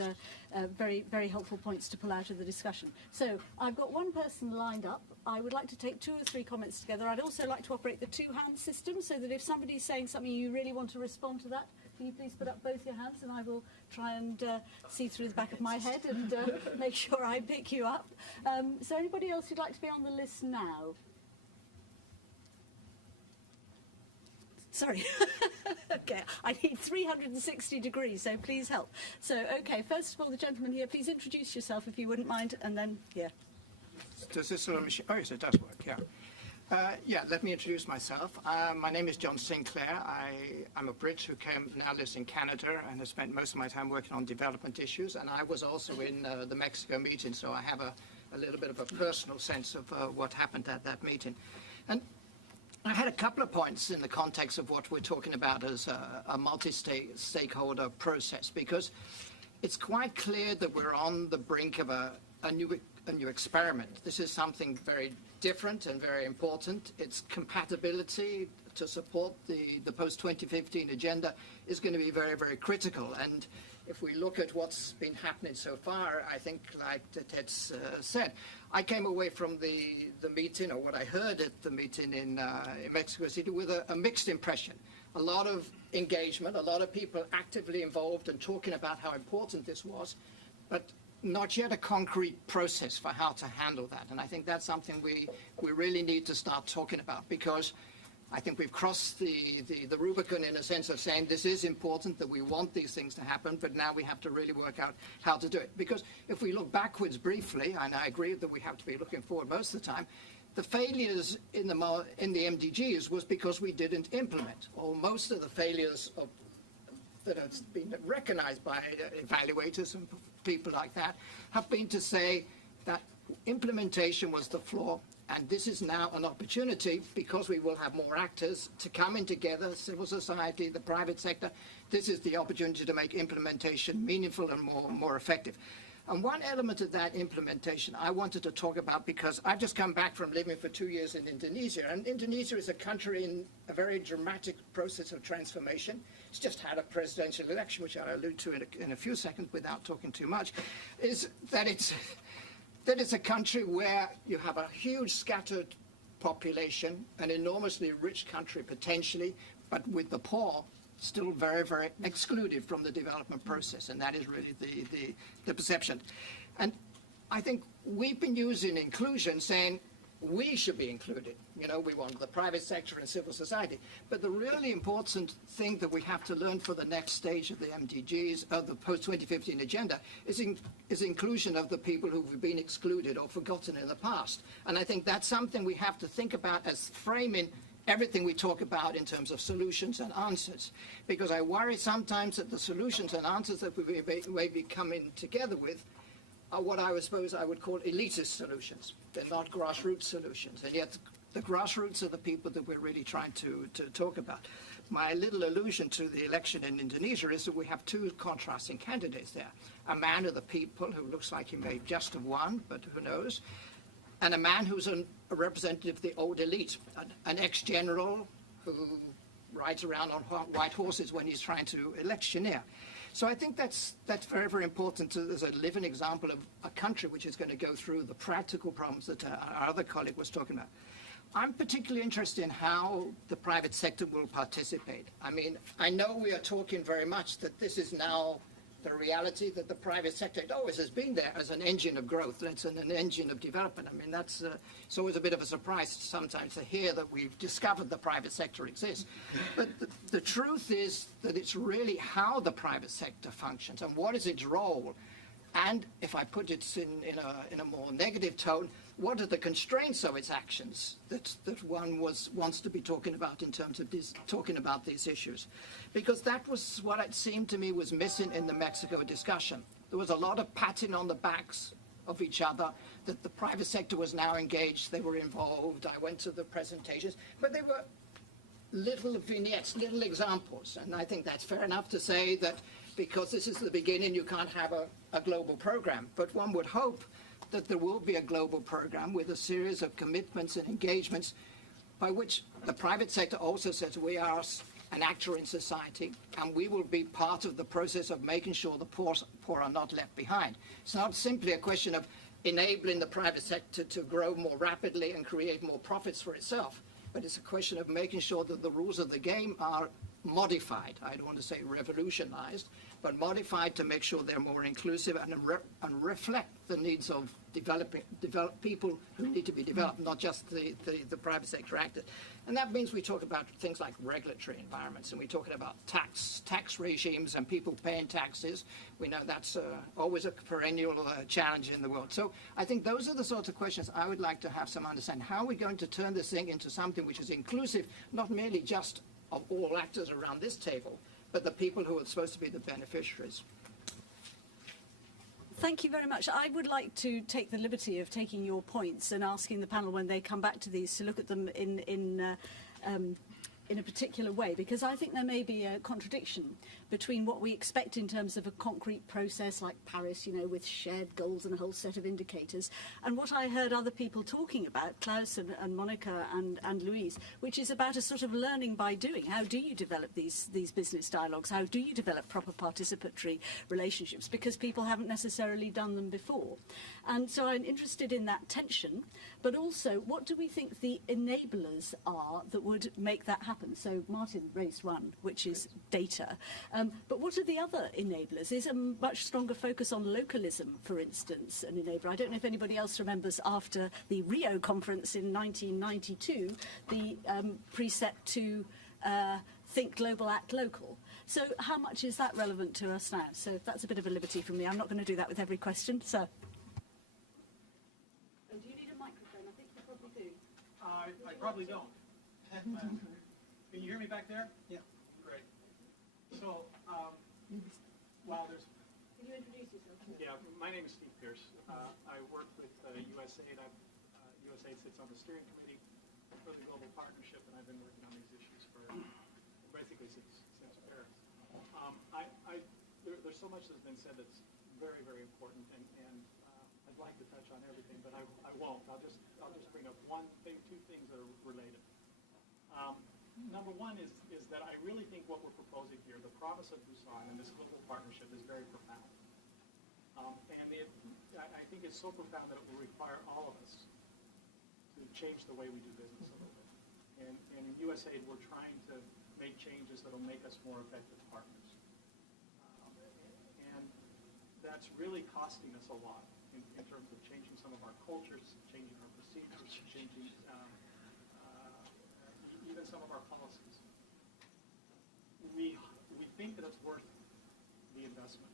very, very helpful points to pull out of the discussion. So I've got one person lined up. I would like to take 2 or 3 comments together. I'd also like to operate the 2-hand system, so that if somebody's saying something you really want to respond to that, can you please put up both your hands, and I will try and see through the back of my head and make sure I pick you up. So anybody else who'd like to be on the list now? Sorry. Okay, I need 360 degrees, so please help. So, okay, first of all, the gentleman here, please introduce yourself if you wouldn't mind, and then here. Does this sort of machine? Oh, yes, it does work, yeah. Yeah, let me introduce myself. My name is John Sinclair. I'm a Brit who now lives in Canada and has spent most of my time working on development issues, and I was also in the Mexico meeting, so I have a little bit of a personal sense of what happened at that meeting. And I had a couple of points in the context of what we're talking about as a multi-stakeholder process, because it's quite clear that we're on the brink of a new experiment. This is something very different and very important. Its compatibility to support the post-2015 agenda is going to be very, very critical. And if we look at what's been happening so far, I think, like Ted's said, I came away from the meeting, or what I heard at the meeting in Mexico City, with a mixed impression. A lot of engagement, a lot of people actively involved and talking about how important this was, but not yet a concrete process for how to handle that. And I think that's something we really need to start talking about, because I think we've crossed the Rubicon in a sense of saying this is important, that we want these things to happen, but now we have to really work out how to do it. Because if we look backwards briefly, and I agree that we have to be looking forward most of the time, the failures in the MDGs was because we didn't implement, or most of the failures that have been recognized by evaluators and people like that have been to say that implementation was the flaw. And this is now an opportunity, because we will have more actors, to come in together, civil society, the private sector. This is the opportunity to make implementation meaningful and more effective. And one element of that implementation I wanted to talk about, because I've just come back from living for 2 years in Indonesia, and Indonesia is a country in a very dramatic process of transformation. It's just had a presidential election, which I'll allude to in a few seconds without talking too much, is that it's a country where you have a huge scattered population, an enormously rich country potentially, but with the poor still very, very excluded from the development process, and that is really the perception. And I think we've been using inclusion, saying we should be included. You know, we want the private sector and civil society. But the really important thing that we have to learn for the next stage of the MDGs, of the post-2015 agenda, is inclusion of the people who've been excluded or forgotten in the past. And I think that's something we have to think about as framing everything we talk about in terms of solutions and answers. Because I worry sometimes that the solutions and answers that we may be coming together with are what I would call elitist solutions. They're not grassroots solutions. And yet the grassroots are the people that we're really trying to talk about. My little allusion to the election in Indonesia is that we have two contrasting candidates there. A man of the people who looks like he may just have won, but who knows, and a man who's a representative of the old elite, an ex-general who rides around on white horses when he's trying to electioneer. So I think that's very, very important as a living example of a country which is going to go through the practical problems that our other colleague was talking about. I'm particularly interested in how the private sector will participate. I mean, I know we are talking very much that this is now the reality, that the private sector, it always has been there as an engine of growth, it's an engine of development. I mean, that's it's always a bit of a surprise sometimes to hear that we've discovered the private sector exists. But the truth is that it's really how the private sector functions and what is its role. And if I put it in a more negative tone, what are the constraints of its actions that one wants to be talking about in terms of talking about these issues? Because that was what it seemed to me was missing in the Mexico discussion. There was a lot of patting on the backs of each other, that the private sector was now engaged, they were involved, I went to the presentations, but they were little vignettes, little examples. And I think that's fair enough to say that because this is the beginning, you can't have a global program. But one would hope that there will be a global program with a series of commitments and engagements by which the private sector also says we are an actor in society and we will be part of the process of making sure the poor are not left behind. It's not simply a question of enabling the private sector to grow more rapidly and create more profits for itself, but it's a question of making sure that the rules of the game are modified. I don't want to say revolutionized, but modified to make sure they're more inclusive and reflect the needs of people who need to be developed, not just the private sector actors. And that means we talk about things like regulatory environments, and we're talking about tax regimes and people paying taxes. We know that's always a perennial challenge in the world. So I think those are the sorts of questions I would like to have some understanding. How are we going to turn this thing into something which is inclusive, not merely just of all actors around this table, but the people who are supposed to be the beneficiaries? Thank you very much. I would like to take the liberty of taking your points and asking the panel when they come back to these to look at them in a particular way, because I think there may be a contradiction between what we expect in terms of a concrete process like Paris, you know, with shared goals and a whole set of indicators, and what I heard other people talking about, Klaus and Monica and Louise, which is about a sort of learning by doing. How do you develop these business dialogues? How do you develop proper participatory relationships? Because people haven't necessarily done them before. And so I'm interested in that tension, but also what do we think the enablers are that would make that happen? So Martin raised one, which is data. But what are the other enablers? Is a much stronger focus on localism, for instance, an enabler? I don't know if anybody else remembers after the Rio conference in 1992, the precept to think global, act local. So how much is that relevant to us now? So that's a bit of a liberty from me. I'm not going to do that with every question. So. Do you need a microphone? I think you probably do. I probably don't. Can you hear me back there? Yeah. Great. So, wow, there's... Can you introduce yourself? Yeah, my name is Steve Pierce. I work with USAID. USAID sits on the steering committee for the Global Partnership, and I've been working on these issues for basically since Paris. There's so much that's been said that's very, very important, and I'd like to touch on everything, but I won't. I'll just bring up two things that are related. Number one is that I really think what we're proposing here, the promise of Busan and this global partnership, is very profound. I think it's so profound that it will require all of us to change the way we do business a little bit. And in USAID, we're trying to make changes that will make us more effective partners. And that's really costing us a lot in terms of changing some of our cultures, changing our procedures, changing even some of our policies. We think that it's worth the investment.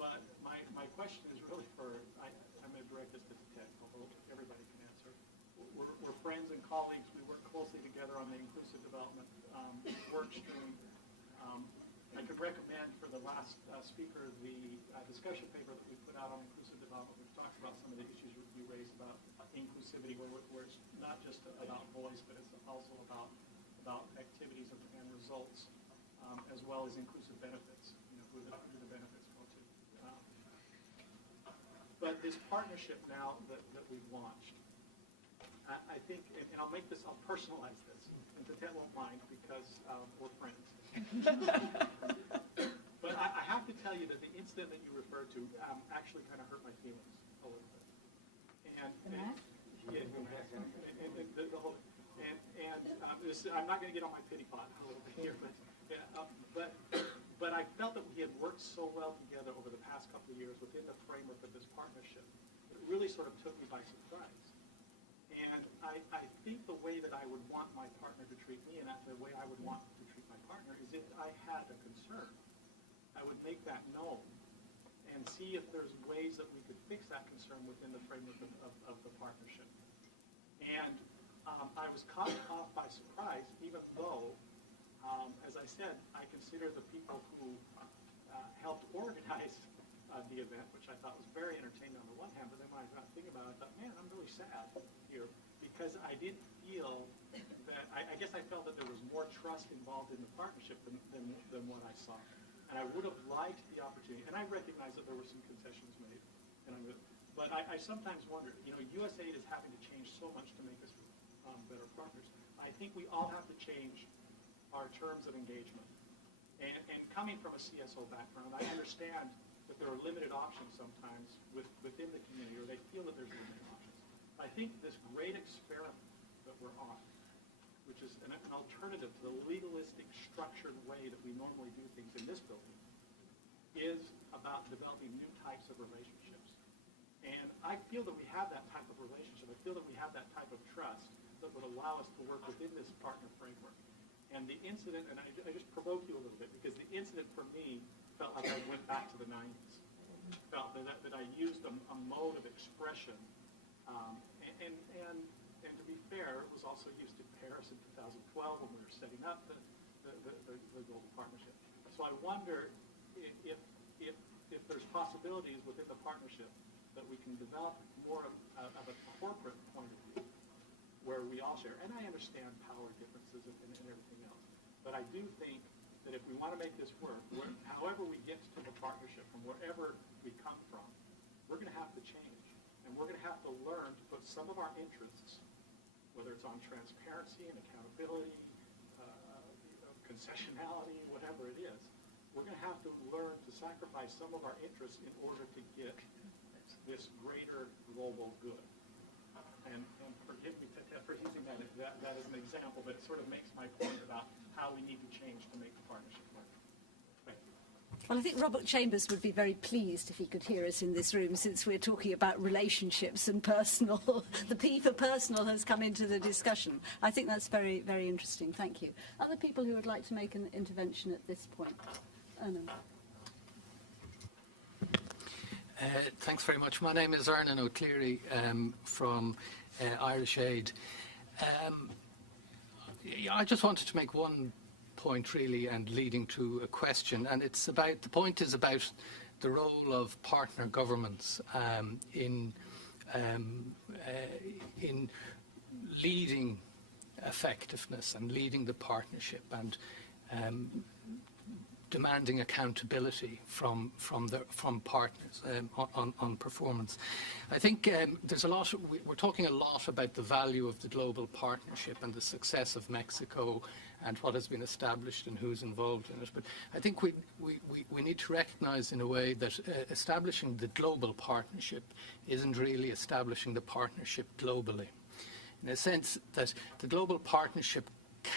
But my question is really I'm going to direct this to Ted, although everybody can answer. We're friends and colleagues. We work closely together on the inclusive development work stream. I could recommend for the last speaker the discussion paper that we put out on inclusive development, which talks about some of the issues you raised about inclusivity, where it's not just about voice, but it's also about activities and results, as well as inclusive benefits, who the benefits go to. But this partnership now that we've launched, I think, and I'll personalize this, and Tatet won't mind because we're friends. But I have to tell you that the incident that you referred to actually kind of hurt my feelings a little bit. I'm not going to get on my pity pot a little bit here, but I felt that we had worked so well together over the past couple of years within the framework of this partnership. It really sort of took me by surprise. And I think the way that I would want my partner to treat me, and the way I would want to treat my partner, is if I had a concern, I would make that known and see if there's ways that we could fix that concern within the framework of the partnership. And I was caught off by surprise, even though, as I said, I consider the people who helped organize the event, which I thought was very entertaining on the one hand, but then when I got thinking about it, I thought, man, I'm really sad here, because I didn't feel that, I guess I felt that there was more trust involved in the partnership than what I saw. And I would have liked the opportunity, and I recognize that there were some concessions made, but I sometimes wonder, USAID is having to change so much to make us better partners. I think we all have to change our terms of engagement. And coming from a CSO background, I understand that there are limited options sometimes within the community, or they feel that there's limited options. I think this great experiment that we're on, which is an alternative to the legalistic, structured way that we normally do things in this building, is about developing new types of relationships. And I feel that we have that type of relationship. I feel that we have that type of trust that would allow us to work within this partner framework. And the incident, and I just provoke you a little bit, because the incident for me felt like I went back to the 90s. Felt that I used a mode of expression, and to be fair, it was also used in Paris in 2012 when we were setting up the global partnership. So I wonder if there's possibilities within the partnership that we can develop more of a corporate point of view, where we all share. And I understand power differences and everything else, but I do think that if we want to make this work, however we get to the partnership, from wherever we come from, we're going to have to change. And we're going to have to learn to put some of our interests, whether it's on transparency and accountability, concessionality, whatever it is, we're going to have to learn to sacrifice some of our interests in order to get this greater global good. And forgive me for using that as an example, but it sort of makes my point about how we need to change to make the partnership work. Thank you. Well, I think Robert Chambers would be very pleased if he could hear us in this room, since we're talking about relationships and personal. The P for personal has come into the discussion. I think that's very, very interesting. Thank you. Other people who would like to make an intervention at this point? Ernan. Thanks very much. My name is Ernan O'Cleary from Irish Aid. I just wanted to make one point, really, and leading to a question, and the point is about the role of partner governments in leading effectiveness and leading the partnership, and demanding accountability from partners on performance. I think there's a lot. We're talking a lot about the value of the global partnership and the success of Mexico and what has been established and who's involved in it. But I think we need to recognise in a way that establishing the global partnership isn't really establishing the partnership globally, in a sense that the global partnership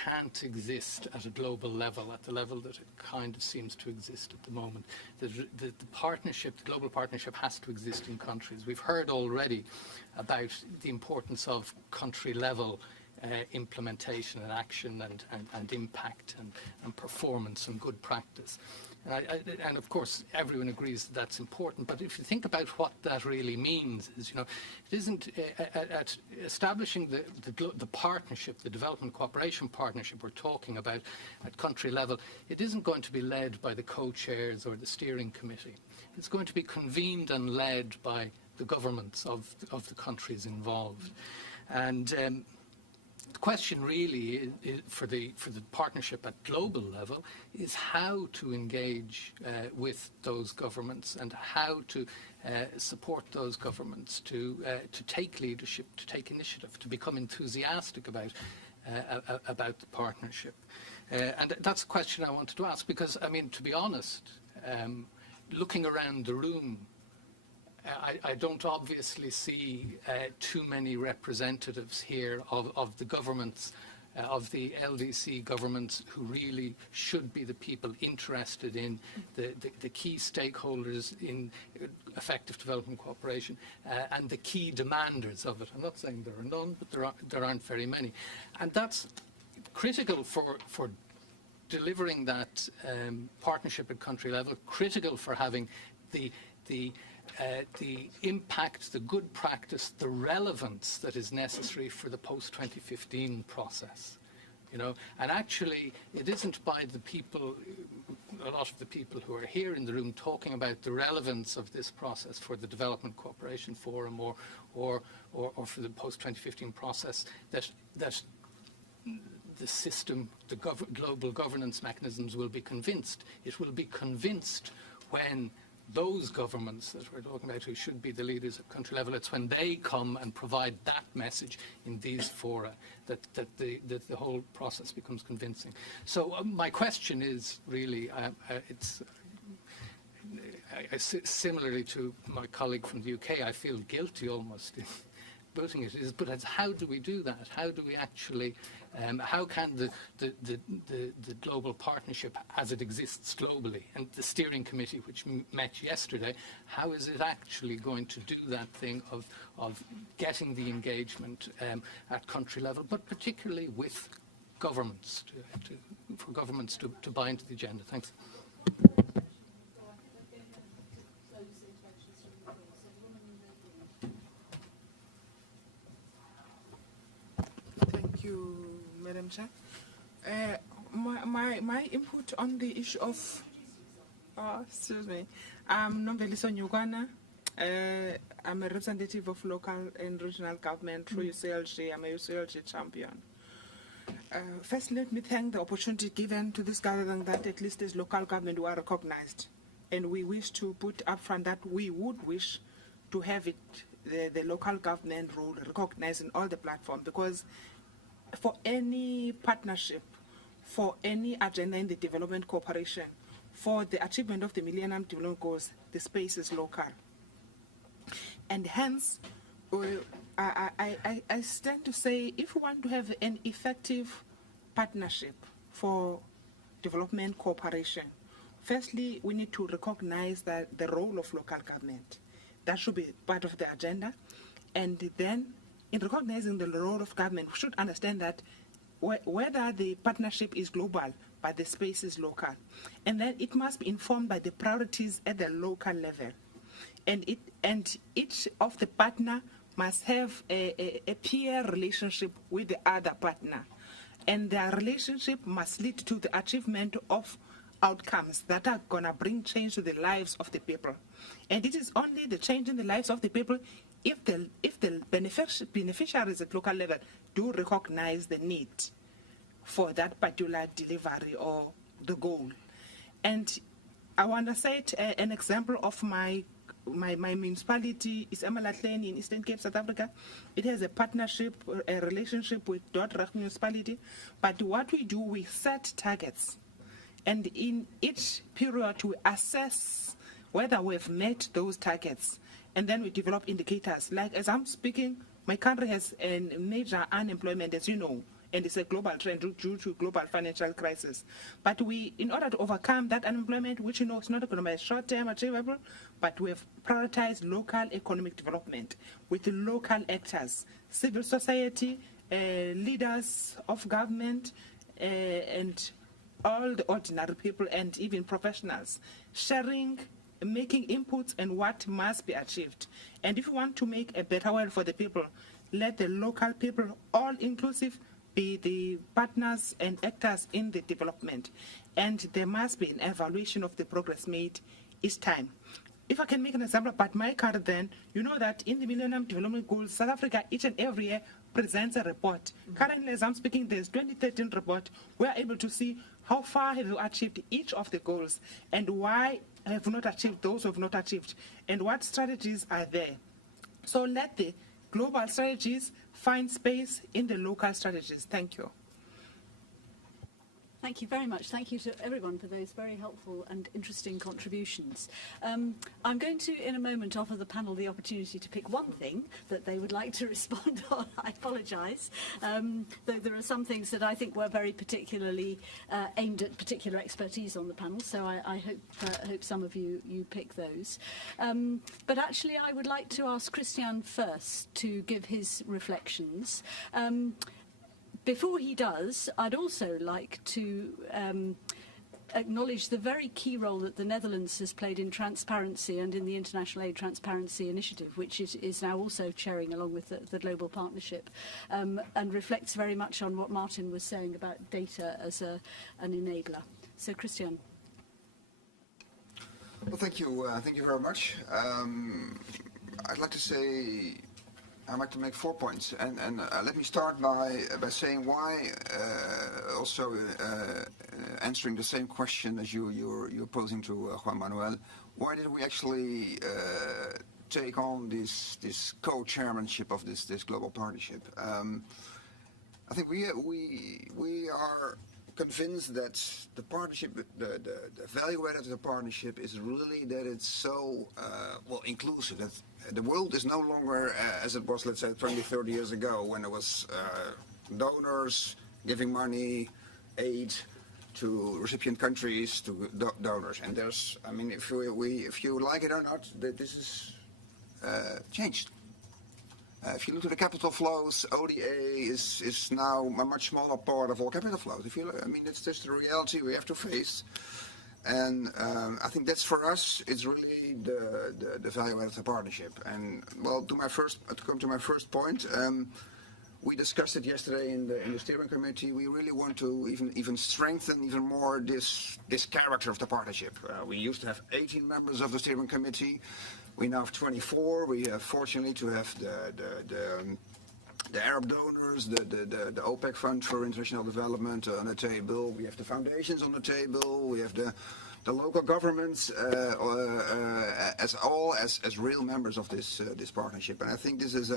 can't exist at a global level, at the level that it kind of seems to exist at the moment. The partnership, the global partnership, has to exist in countries. We've heard already about the importance of country-level implementation and action and impact and performance and good practice. And of course, everyone agrees that that's important. But if you think about what that really means, is, it isn't at establishing the partnership, the development cooperation partnership we're talking about at country level. It isn't going to be led by the co-chairs or the steering committee. It's going to be convened and led by the governments of the countries involved. And the question really for the partnership at global level is how to engage with those governments and how to support those governments to take leadership, to take initiative, to become enthusiastic about the partnership. And that's a question I wanted to ask because, I mean, to be honest, looking around the room, I don't obviously see too many representatives here of the governments, of the LDC governments who really should be the people interested in the key stakeholders in effective development cooperation and the key demanders of it. I'm not saying there are none, but there aren't very many. And that's critical for delivering that partnership at country level, critical for having the impact, the good practice, the relevance that is necessary for the post-2015 process. You know, and actually, it isn't by the people, a lot of the people who are here in the room talking about the relevance of this process for the Development Cooperation Forum or for the post-2015 process that the system, the global governance mechanisms will be convinced. It will be convinced when those governments that we're talking about who should be the leaders at country level, it's when they come and provide that message in these fora that the whole process becomes convincing. So my question is really, similarly to my colleague from the UK, I feel guilty almost in voting it is, but it's how do we do that? How do we actually, how can the global partnership as it exists globally, and the steering committee which met yesterday, how is it actually going to do that thing of getting the engagement at country level, but particularly with governments, for governments to buy into the agenda? Thanks. Thank you, Madam Chair. My input on the issue of, excuse me, I'm Noveliso Nyugwana. I'm a representative of local and regional government through UCLG. I'm a UCLG champion. First, let me thank the opportunity given to this gathering that at least as local government we are recognized. And we wish to put up front that we would wish to have it, the local government role recognized in all the platforms, because for any partnership, for any agenda in the development cooperation, for the achievement of the Millennium Development Goals, the space is local. And hence, I stand to say, if we want to have an effective partnership for development cooperation, firstly, we need to recognize that the role of local government. That should be part of the agenda. And then, in recognizing the role of government, we should understand that whether the partnership is global, but the space is local. And then it must be informed by the priorities at the local level. And each of the partner must have a peer relationship with the other partner. And their relationship must lead to the achievement of outcomes that are going to bring change to the lives of the people. And it is only the change in the lives of the people if the beneficiaries at local level do recognize the need for that particular delivery or the goal. And I want to cite an example of my municipality is Emalahleni in Eastern Cape, South Africa. It has a partnership, a relationship with Dordrecht municipality. But what we do, we set targets. And in each period, we assess whether we've met those targets. And then we develop indicators. Like as I'm speaking, my country has a major unemployment, as you know, and it's a global trend due to global financial crisis. But we, in order to overcome that unemployment, which you know is not going to be short-term achievable, but we have prioritized local economic development with local actors, civil society, leaders of government, and all the ordinary people and even professionals, sharing, making inputs and what must be achieved. And if you want to make a better world for the people, let the local people, all inclusive, be the partners and actors in the development. And there must be an evaluation of the progress made each time. if I can make an example about my card, then you know that in the Millennium Development Goals, South Africa each and every year presents a report. Currently, as I'm speaking, there's 2013 report. We are able to see how far have you achieved each of the goals and why have not achieved those who have not achieved and what strategies are there. So let the global strategies find space in the local strategies. Thank you. Thank you very much. Thank you to everyone for those very helpful and interesting contributions. I'm going to, in a moment, offer the panel the opportunity to pick one thing that they would like to respond on. I apologise. Though there are some things that I think were very particularly aimed at particular expertise on the panel, so I hope some of you pick those. But actually, I would like to ask Christian first to give his reflections. Before he does, I'd also like to acknowledge the very key role that the Netherlands has played in transparency and in the International Aid Transparency Initiative, which is now also chairing along with the Global Partnership, and reflects very much on what Martin was saying about data as an enabler. So, Christian. Well, thank you very much. I'd like to make 4 points, and let me start by saying why, also answering the same question as you're posing to Juan Manuel. Why did we actually take on this co-chairmanship of this global partnership? I think we are convinced that the partnership, the value added of the partnership is really that it's so inclusive. That the world is no longer as it was, let's say, 20, 30 years ago, when there was donors giving money, aid to recipient countries, to donors. And there's, I mean, if you like it or not, this is changed. If you look at the capital flows, ODA is now a much smaller part of all capital flows. It's just the reality we have to face. And I think that's, for us, it's really the value added of the partnership. And well, to come to my first point, we discussed it yesterday in the steering committee. We really want to even strengthen even more this character of the partnership. We used to have 18 members of the steering committee. We now have 24. We have, fortunately, to have the Arab donors, the OPEC Fund for International Development on the table. We have the foundations on the table. We have the local governments as real members of this partnership. And I think this is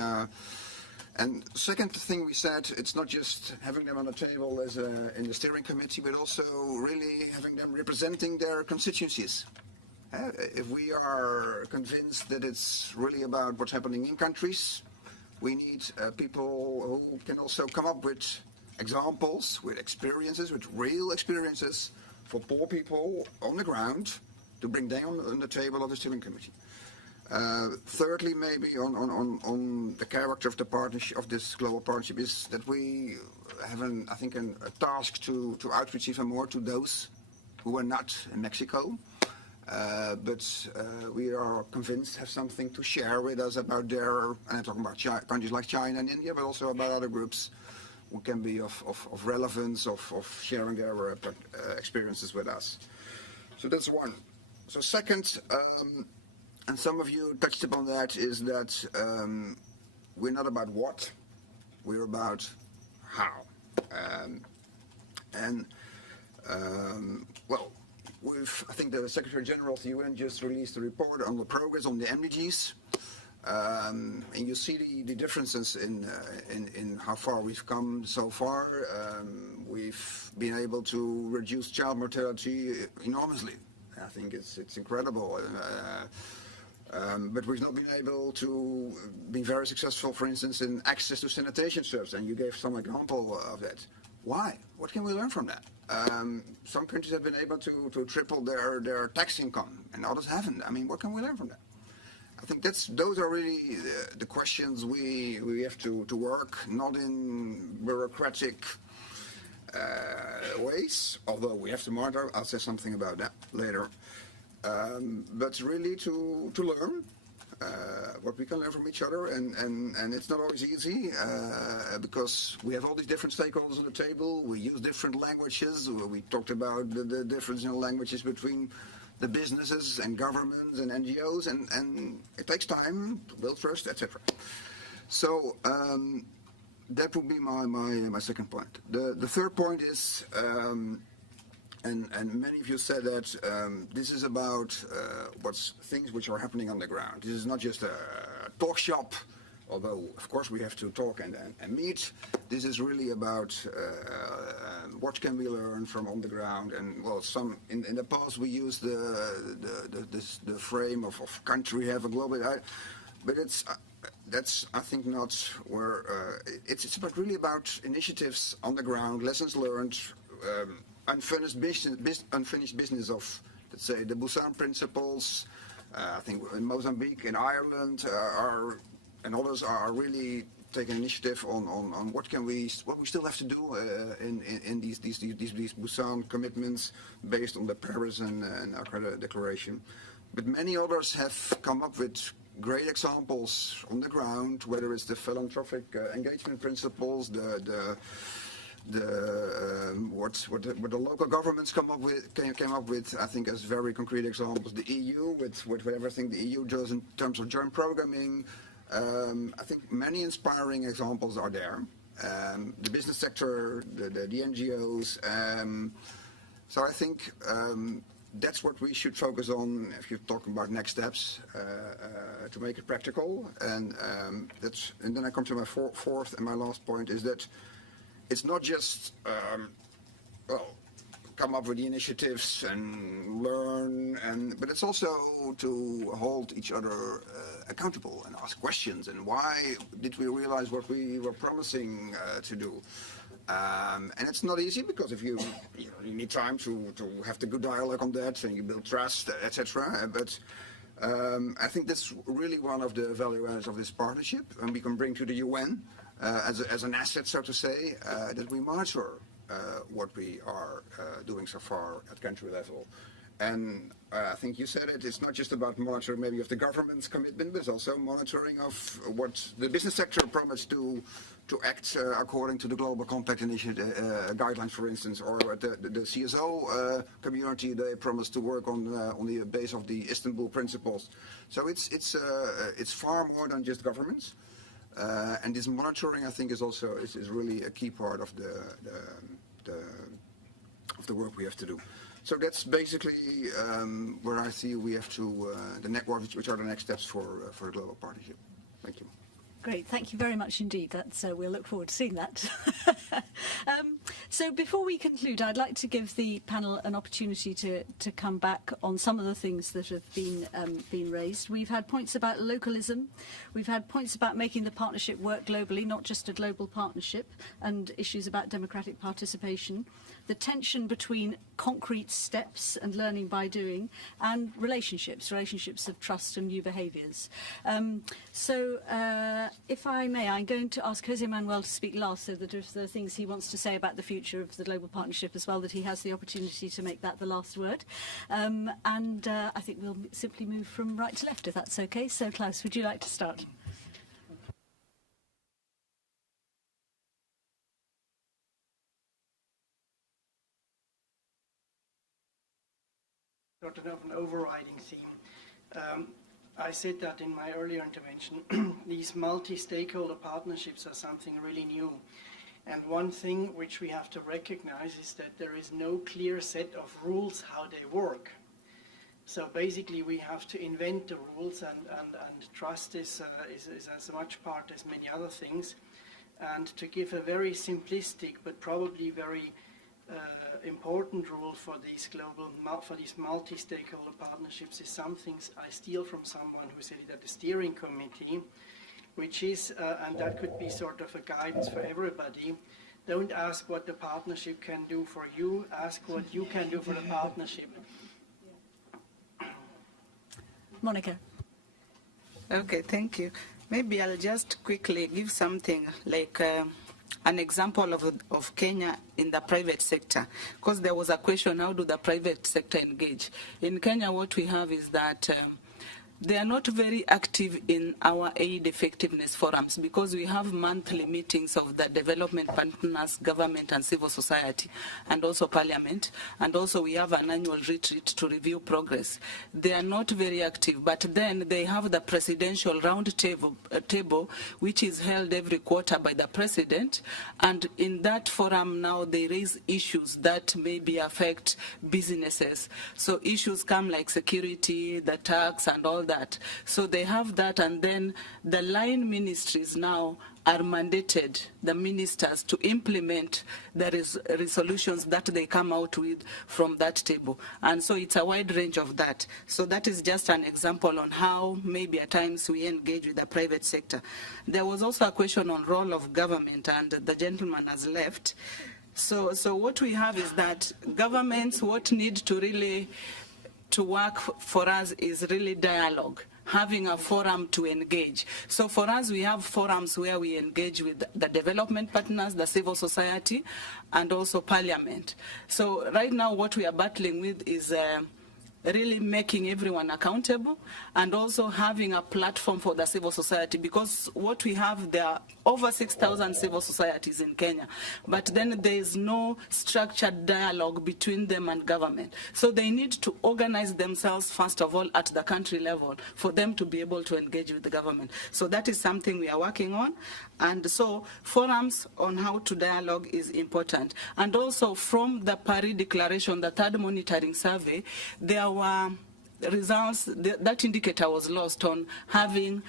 and second thing we said, it's not just having them on the table as in the steering committee, but also really having them representing their constituencies. If we are convinced that it's really about what's happening in countries, we need people who can also come up with examples, with experiences, with real experiences for poor people on the ground to bring them on the table of the steering committee. Thirdly, maybe on the character of the partnership, of this global partnership, is that we have a task to outreach even more to those who are not in Mexico. But we are convinced have something to share with us about their, and I'm talking about countries like China and India, but also about other groups who can be of relevance, of sharing their experiences with us. So that's one. So second, and some of you touched upon that, is that we're not about what, we're about how. I think the Secretary General of the UN just released a report on the progress on the MDGs, and you see the differences in how far we've come so far. We've been able to reduce child mortality enormously. I think it's incredible. But we've not been able to be very successful, for instance, in access to sanitation services, and you gave some example of that. Why? What can we learn from that? Some countries have been able to triple their tax income, and others haven't. I mean, what can we learn from that? I think those are really the questions we have to work, not in bureaucratic ways, although we have to monitor. I'll say something about that later. But really to learn what we can learn from each other, and it's not always easy because we have all these different stakeholders on the table. We use different languages. We talked about the difference in languages between the businesses and governments and NGOs, and it takes time to build trust, etc. So that would be my second point. The third point is, and many of you said that this is about things which are happening on the ground. This is not just a talk shop, although of course we have to talk and meet. This is really about what can we learn from on the ground. And well, in the past we used the frame of country have a global, but that's I think not where it's really about initiatives on the ground, lessons learned, unfinished business of, let's say, the Busan principles. I think in Mozambique, in Ireland, and others are really taking initiative on what we still have to do in these Busan commitments based on the Paris and Accra Declaration. But many others have come up with great examples on the ground, whether it's the philanthropic engagement principles, what the local governments came up with, I think, as very concrete examples. The EU with everything the EU does in terms of joint programming. I think many inspiring examples are there. The business sector, the NGOs. So I think that's what we should focus on if you're talking about next steps to make it practical. And then I come to my fourth and my last point is that it's not just come up with the initiatives and learn, but it's also to hold each other accountable and ask questions. And why did we realize what we were promising to do? And it's not easy because if you need time to have the good dialogue on that and you build trust, etc. But I think that's really one of the value adds of this partnership, and we can bring to the UN as an asset, so to say, that we monitor what we are doing so far at country level. And I think you said it, it's not just about monitoring maybe of the government's commitment, but it's also monitoring of what the business sector promised to act according to the Global Compact Initiative guidelines, for instance, or the CSO community, they promised to work on the base of the Istanbul principles. So it's far more than just governments. And this monitoring, I think, is really a key part of the work we have to do. So that's basically where I see we have to the network, which are the next steps for a global partnership. Thank you. Great, thank you very much indeed. That's we'll look forward to seeing that. So before we conclude, I'd like to give the panel an opportunity to come back on some of the things that have been raised. We've had points about localism. We've had points about making the partnership work globally, not just a global partnership, and issues about democratic participation. The tension between concrete steps and learning by doing, and relationships of trust and new behaviours. So if I may, I'm going to ask Jose Manuel to speak last, so that if there are things he wants to say about the future of the global partnership as well, that he has the opportunity to make that the last word. And I think we'll simply move from right to left, if that's okay. So Klaus, would you like to start? Sort of an overriding theme. I said that in my earlier intervention. These multi-stakeholder partnerships are something really new. And one thing which we have to recognize is that there is no clear set of rules how they work. So basically we have to invent the rules, and trust is as much part as many other things. And to give a very simplistic but probably very important rule for these multi-stakeholder partnerships is something I steal from someone who said it at the steering committee, which is, and that could be sort of a guidance for everybody, don't ask what the partnership can do for you, ask what you can do for the partnership. Monica. Okay, thank you. Maybe I'll just quickly give something like an example of Kenya in the private sector, because there was a question, how do the private sector engage? In Kenya, what we have is that they are not very active in our aid effectiveness forums because we have monthly meetings of the development partners, government and civil society, and also parliament, and also we have an annual retreat to review progress. They are not very active, but then they have the presidential round table, which is held every quarter by the president, and in that forum now they raise issues that maybe affect businesses. So issues come like security, the tax and all that. So they have that, and then the line ministries now are mandated, the ministers, to implement the resolutions that they come out with from that table. And so it's a wide range of that. So that is just an example on how maybe at times we engage with the private sector. There was also a question on role of government, and the gentleman has left. So what we have is that governments, what need to really to work for us is really dialogue, having a forum to engage. So for us, we have forums where we engage with the development partners, the civil society, and also parliament. So right now what we are battling with is really making everyone accountable and also having a platform for the civil society, because what we have, there are over 6,000 civil societies in Kenya, but then there is no structured dialogue between them and government. So they need to organize themselves, first of all, at the country level for them to be able to engage with the government. So that is something we are working on. And so forums on how to dialogue is important. And also from the Paris Declaration, the third monitoring survey, there were results, that indicator was lost on having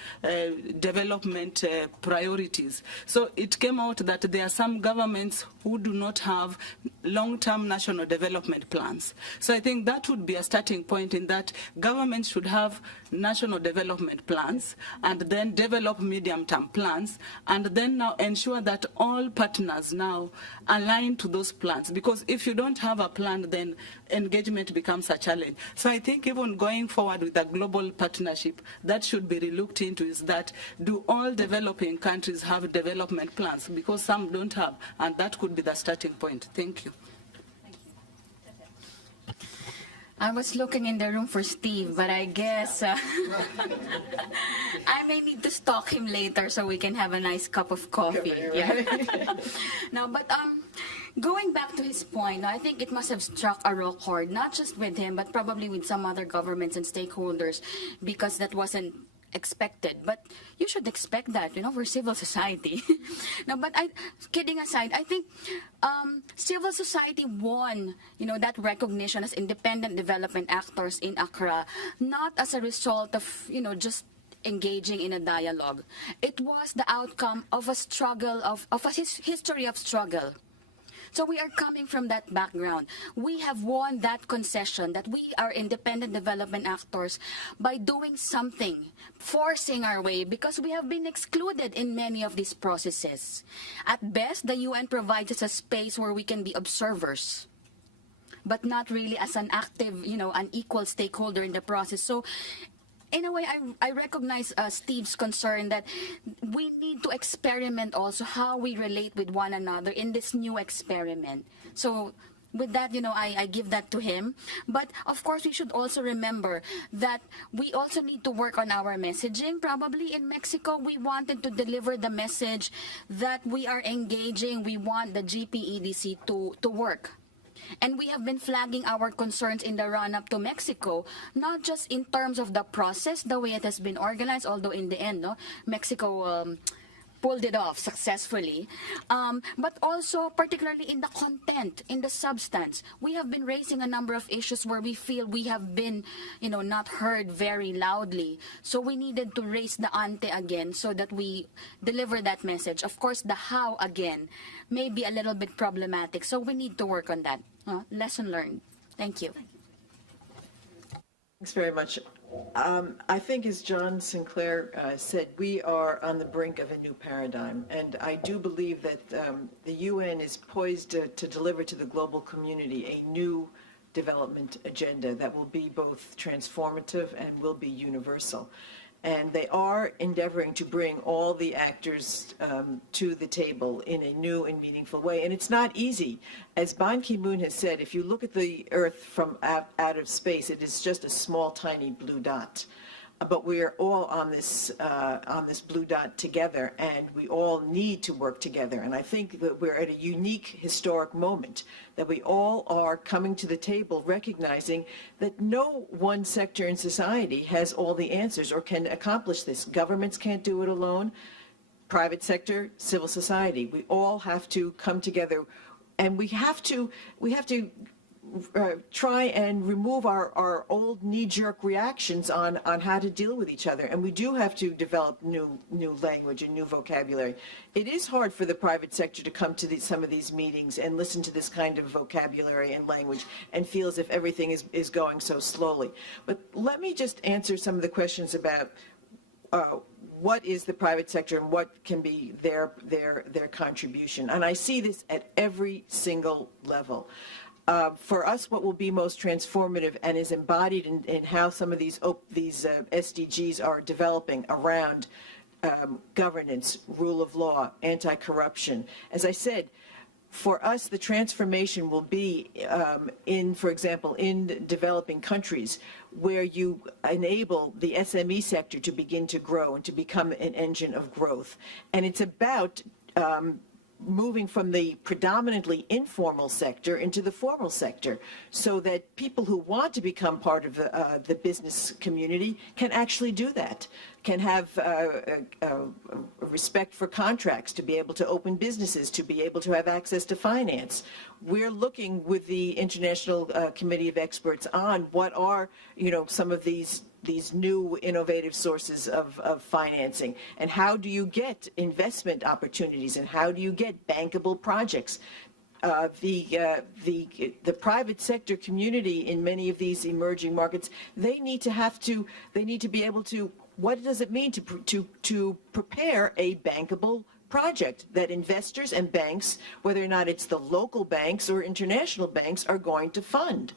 development priorities. So it came out that there are some governments who do not have long-term national development plans. So I think that would be a starting point, in that governments should have national development plans and then develop medium-term plans, and then now ensure that all partners now align to those plans. Because if you don't have a plan, then engagement becomes a challenge. So I think even going forward with a global partnership, that should be relooked into, is that do all developing countries have development plans? Because some don't have, and that could be the starting point. Thank you. I was looking in the room for Steve, but I guess I may need to stalk him later so we can have a nice cup of coffee. Yeah. No, but going back to his point, I think it must have struck a raw chord, not just with him, but probably with some other governments and stakeholders, because that wasn't expected. But you should expect that, you know, we're civil society. No, but kidding aside, I think civil society won, you know, that recognition as independent development actors in Accra, not as a result of, you know, just engaging in a dialogue. It was the outcome of a struggle, of a history of struggle. So we are coming from that background. We have won that concession that we are independent development actors by doing something, forcing our way, because we have been excluded in many of these processes. At best, the UN provides us a space where we can be observers, but not really as an active, you know, an equal stakeholder in the process. So in a way, I recognize Steve's concern that we need to experiment also how we relate with one another in this new experiment. So with that, you know, I give that to him. But of course, we should also remember that we also need to work on our messaging. Probably in Mexico, we wanted to deliver the message that we are engaging. We want the GPEDC to work. And we have been flagging our concerns in the run-up to Mexico, not just in terms of the process, the way it has been organized, although in the end, no, Mexico pulled it off successfully, but also particularly in the content, in the substance. We have been raising a number of issues where we feel we have been, you know, not heard very loudly. So we needed to raise the ante again so that we deliver that message. Of course, the how again may be a little bit problematic, so we need to work on that. Lesson learned. Thank you. Thanks very much. I think, as John Sinclair said, we are on the brink of a new paradigm, and I do believe that the UN is poised to deliver to the global community a new development agenda that will be both transformative and will be universal. And they are endeavoring to bring all the actors to the table in a new and meaningful way. And it's not easy. As Ban Ki-moon has said, if you look at the Earth from out of space, it is just a small, tiny blue dot. but we are all on this blue dot together, and we all need to work together. And I think that we're at a unique historic moment, that we all are coming to the table recognizing that no one sector in society has all the answers or can accomplish this. Governments can't do it alone. Private sector, civil society. We all have to come together, and we have to try and remove our old knee-jerk reactions on how to deal with each other. And we do have to develop new language and new vocabulary. It is hard for the private sector to come to some of these meetings and listen to this kind of vocabulary and language and feel as if everything is going so slowly. But let me just answer some of the questions about what is the private sector and what can be their contribution. And I see this at every single level. For us, what will be most transformative and is embodied in how some of these SDGs are developing around governance, rule of law, anti-corruption. As I said, for us, the transformation will be for example, in developing countries where you enable the SME sector to begin to grow and to become an engine of growth. And it's about moving from the predominantly informal sector into the formal sector, so that people who want to become part of the business community can actually do that, can have respect for contracts, to be able to open businesses, to be able to have access to finance. We're looking with the International Committee of Experts on what are, some of these new innovative sources of financing, and how do you get investment opportunities, and how do you get bankable projects. The private sector community in many of these emerging markets, they need to be able to, what does it mean to prepare a bankable project that investors and banks, whether or not it's the local banks or international banks, are going to fund.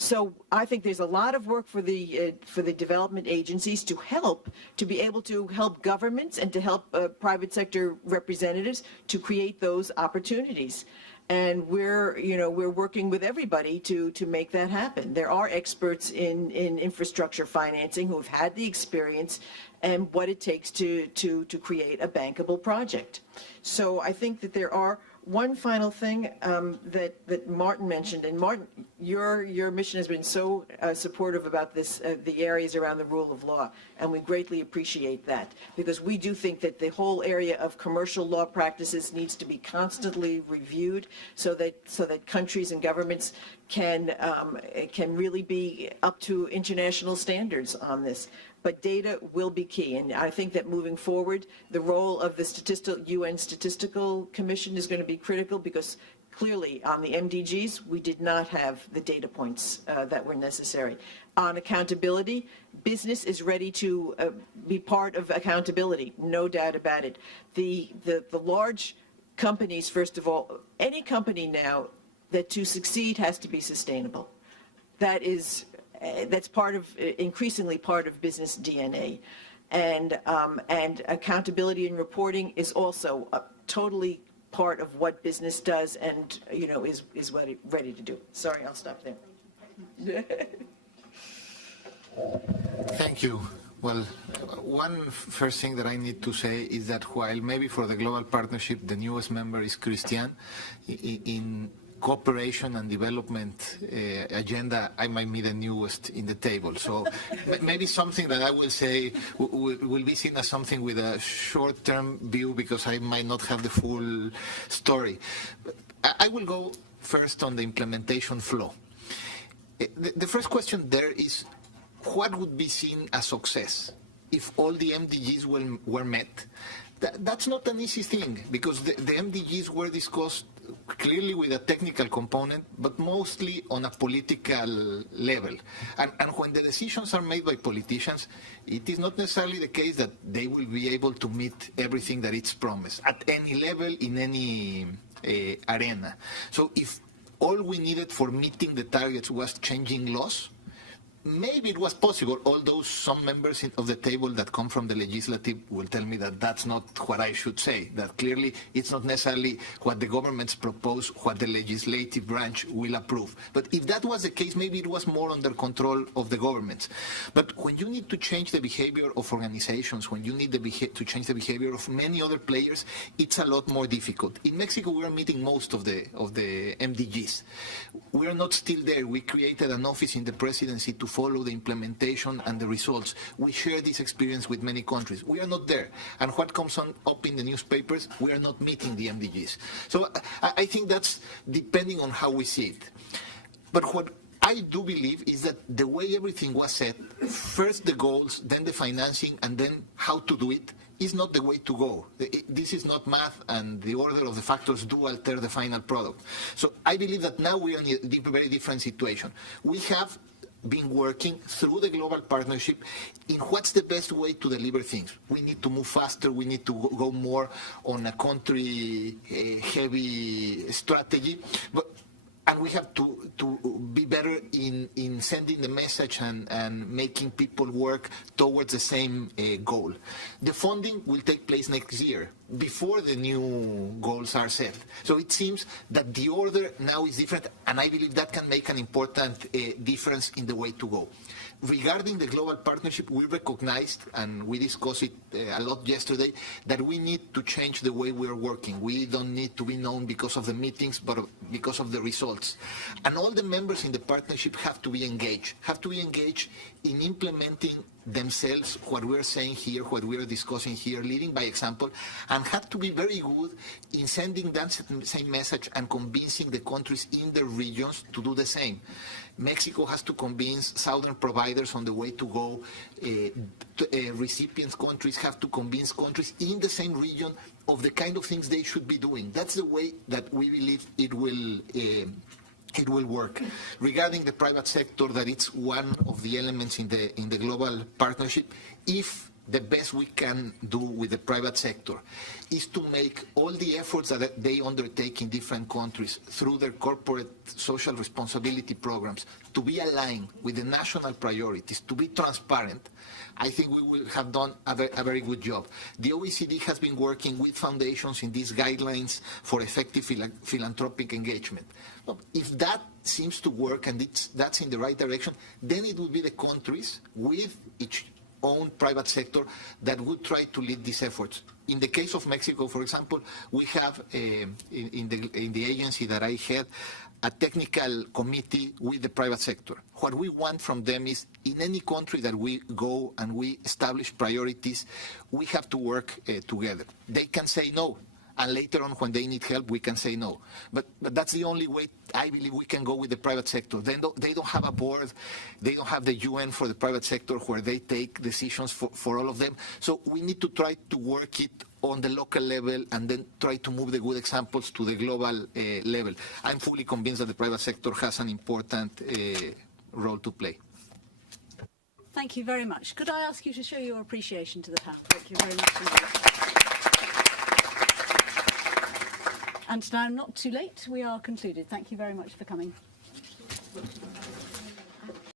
So I think there's a lot of work for the development agencies to be able to help governments and to help private sector representatives to create those opportunities. And we're working with everybody to make that happen. There are experts in infrastructure financing who have had the experience and what it takes to create a bankable project. So I think that there are. One final thing that Martin mentioned, and Martin, your mission has been so supportive about this, the areas around the rule of law, and we greatly appreciate that, because we do think that the whole area of commercial law practices needs to be constantly reviewed, so that countries and governments can really be up to international standards on this. But data will be key, and I think that moving forward, the role of the UN Statistical Commission is going to be critical, because clearly on the MDGs, we did not have the data points that were necessary. On accountability, business is ready to be part of accountability, no doubt about it. The large companies, first of all, any company now, that to succeed has to be sustainable. That's increasingly part of business DNA, and accountability and reporting is also totally part of what business does, and is what it's ready to do. Sorry, I'll stop there. Thank you. Well, one first thing that I need to say is that while maybe for the Global Partnership the newest member is Christian, in cooperation and development agenda, I might be the newest in the table. So maybe something that I will say will be seen as something with a short-term view, because I might not have the full story. But I will go first on the implementation flow. The first question there is, what would be seen as success if all the MDGs were met? That's not an easy thing, because the MDGs were discussed clearly with a technical component, but mostly on a political level. And when the decisions are made by politicians, it is not necessarily the case that they will be able to meet everything that it's promised at any level, in any arena. So if all we needed for meeting the targets was changing laws, maybe it was possible, although some members of the table that come from the legislative will tell me that that's not what I should say, that clearly it's not necessarily what the governments propose, what the legislative branch will approve. But if that was the case, maybe it was more under control of the governments. But when you need to change the behavior of organizations, when you need to change the behavior of many other players, it's a lot more difficult. In Mexico, we are meeting most of the MDGs. We are not still there. We created an office in the presidency to follow the implementation and the results. We share this experience with many countries. We are not there. And what comes up in the newspapers, we are not meeting the MDGs. So I think that's depending on how we see it. But what I do believe is that the way everything was set, first the goals, then the financing, and then how to do it, is not the way to go. This is not math, and the order of the factors do alter the final product. So I believe that now we are in a very different situation. We have been working through the global partnership in what's the best way to deliver things. We need to move faster. We need to go more on a country-heavy strategy. And we have to be better in sending the message and making people work towards the same goal. The funding will take place next year, before the new goals are set. So it seems that the order now is different, and I believe that can make an important difference in the way to go. Regarding the global partnership, we recognized, and we discussed it a lot yesterday, that we need to change the way we are working. We don't need to be known because of the meetings, but because of the results. And all the members in the partnership have to be engaged in implementing themselves what we're saying here, what we're discussing here, leading by example, and have to be very good in sending that same message and convincing the countries in the regions to do the same. Mexico has to convince southern providers on the way to go. Recipient countries have to convince countries in the same region of the kind of things they should be doing. That's the way that we believe it will work. Regarding the private sector, that it's one of the elements in the global partnership. If the best we can do with the private sector is to make all the efforts that they undertake in different countries through their corporate social responsibility programs to be aligned with the national priorities, to be transparent, I think we will have done a very good job. The OECD has been working with foundations in these guidelines for effective philanthropic engagement. If that seems to work and that's in the right direction, then it will be the countries with each own private sector that would try to lead these efforts. In the case of Mexico, for example, we have in the agency that I head a technical committee with the private sector. What we want from them is in any country that we go and we establish priorities, we have to work together. They can say no. And later on, when they need help, we can say no. But that's the only way I believe we can go with the private sector. They don't have a board. They don't have the UN for the private sector where they take decisions for all of them. So we need to try to work it on the local level and then try to move the good examples to the global level. I'm fully convinced that the private sector has an important role to play. Thank you very much. Could I ask you to show your appreciation to the panel? Thank you very much indeed. And now, not too late, we are concluded. Thank you very much for coming.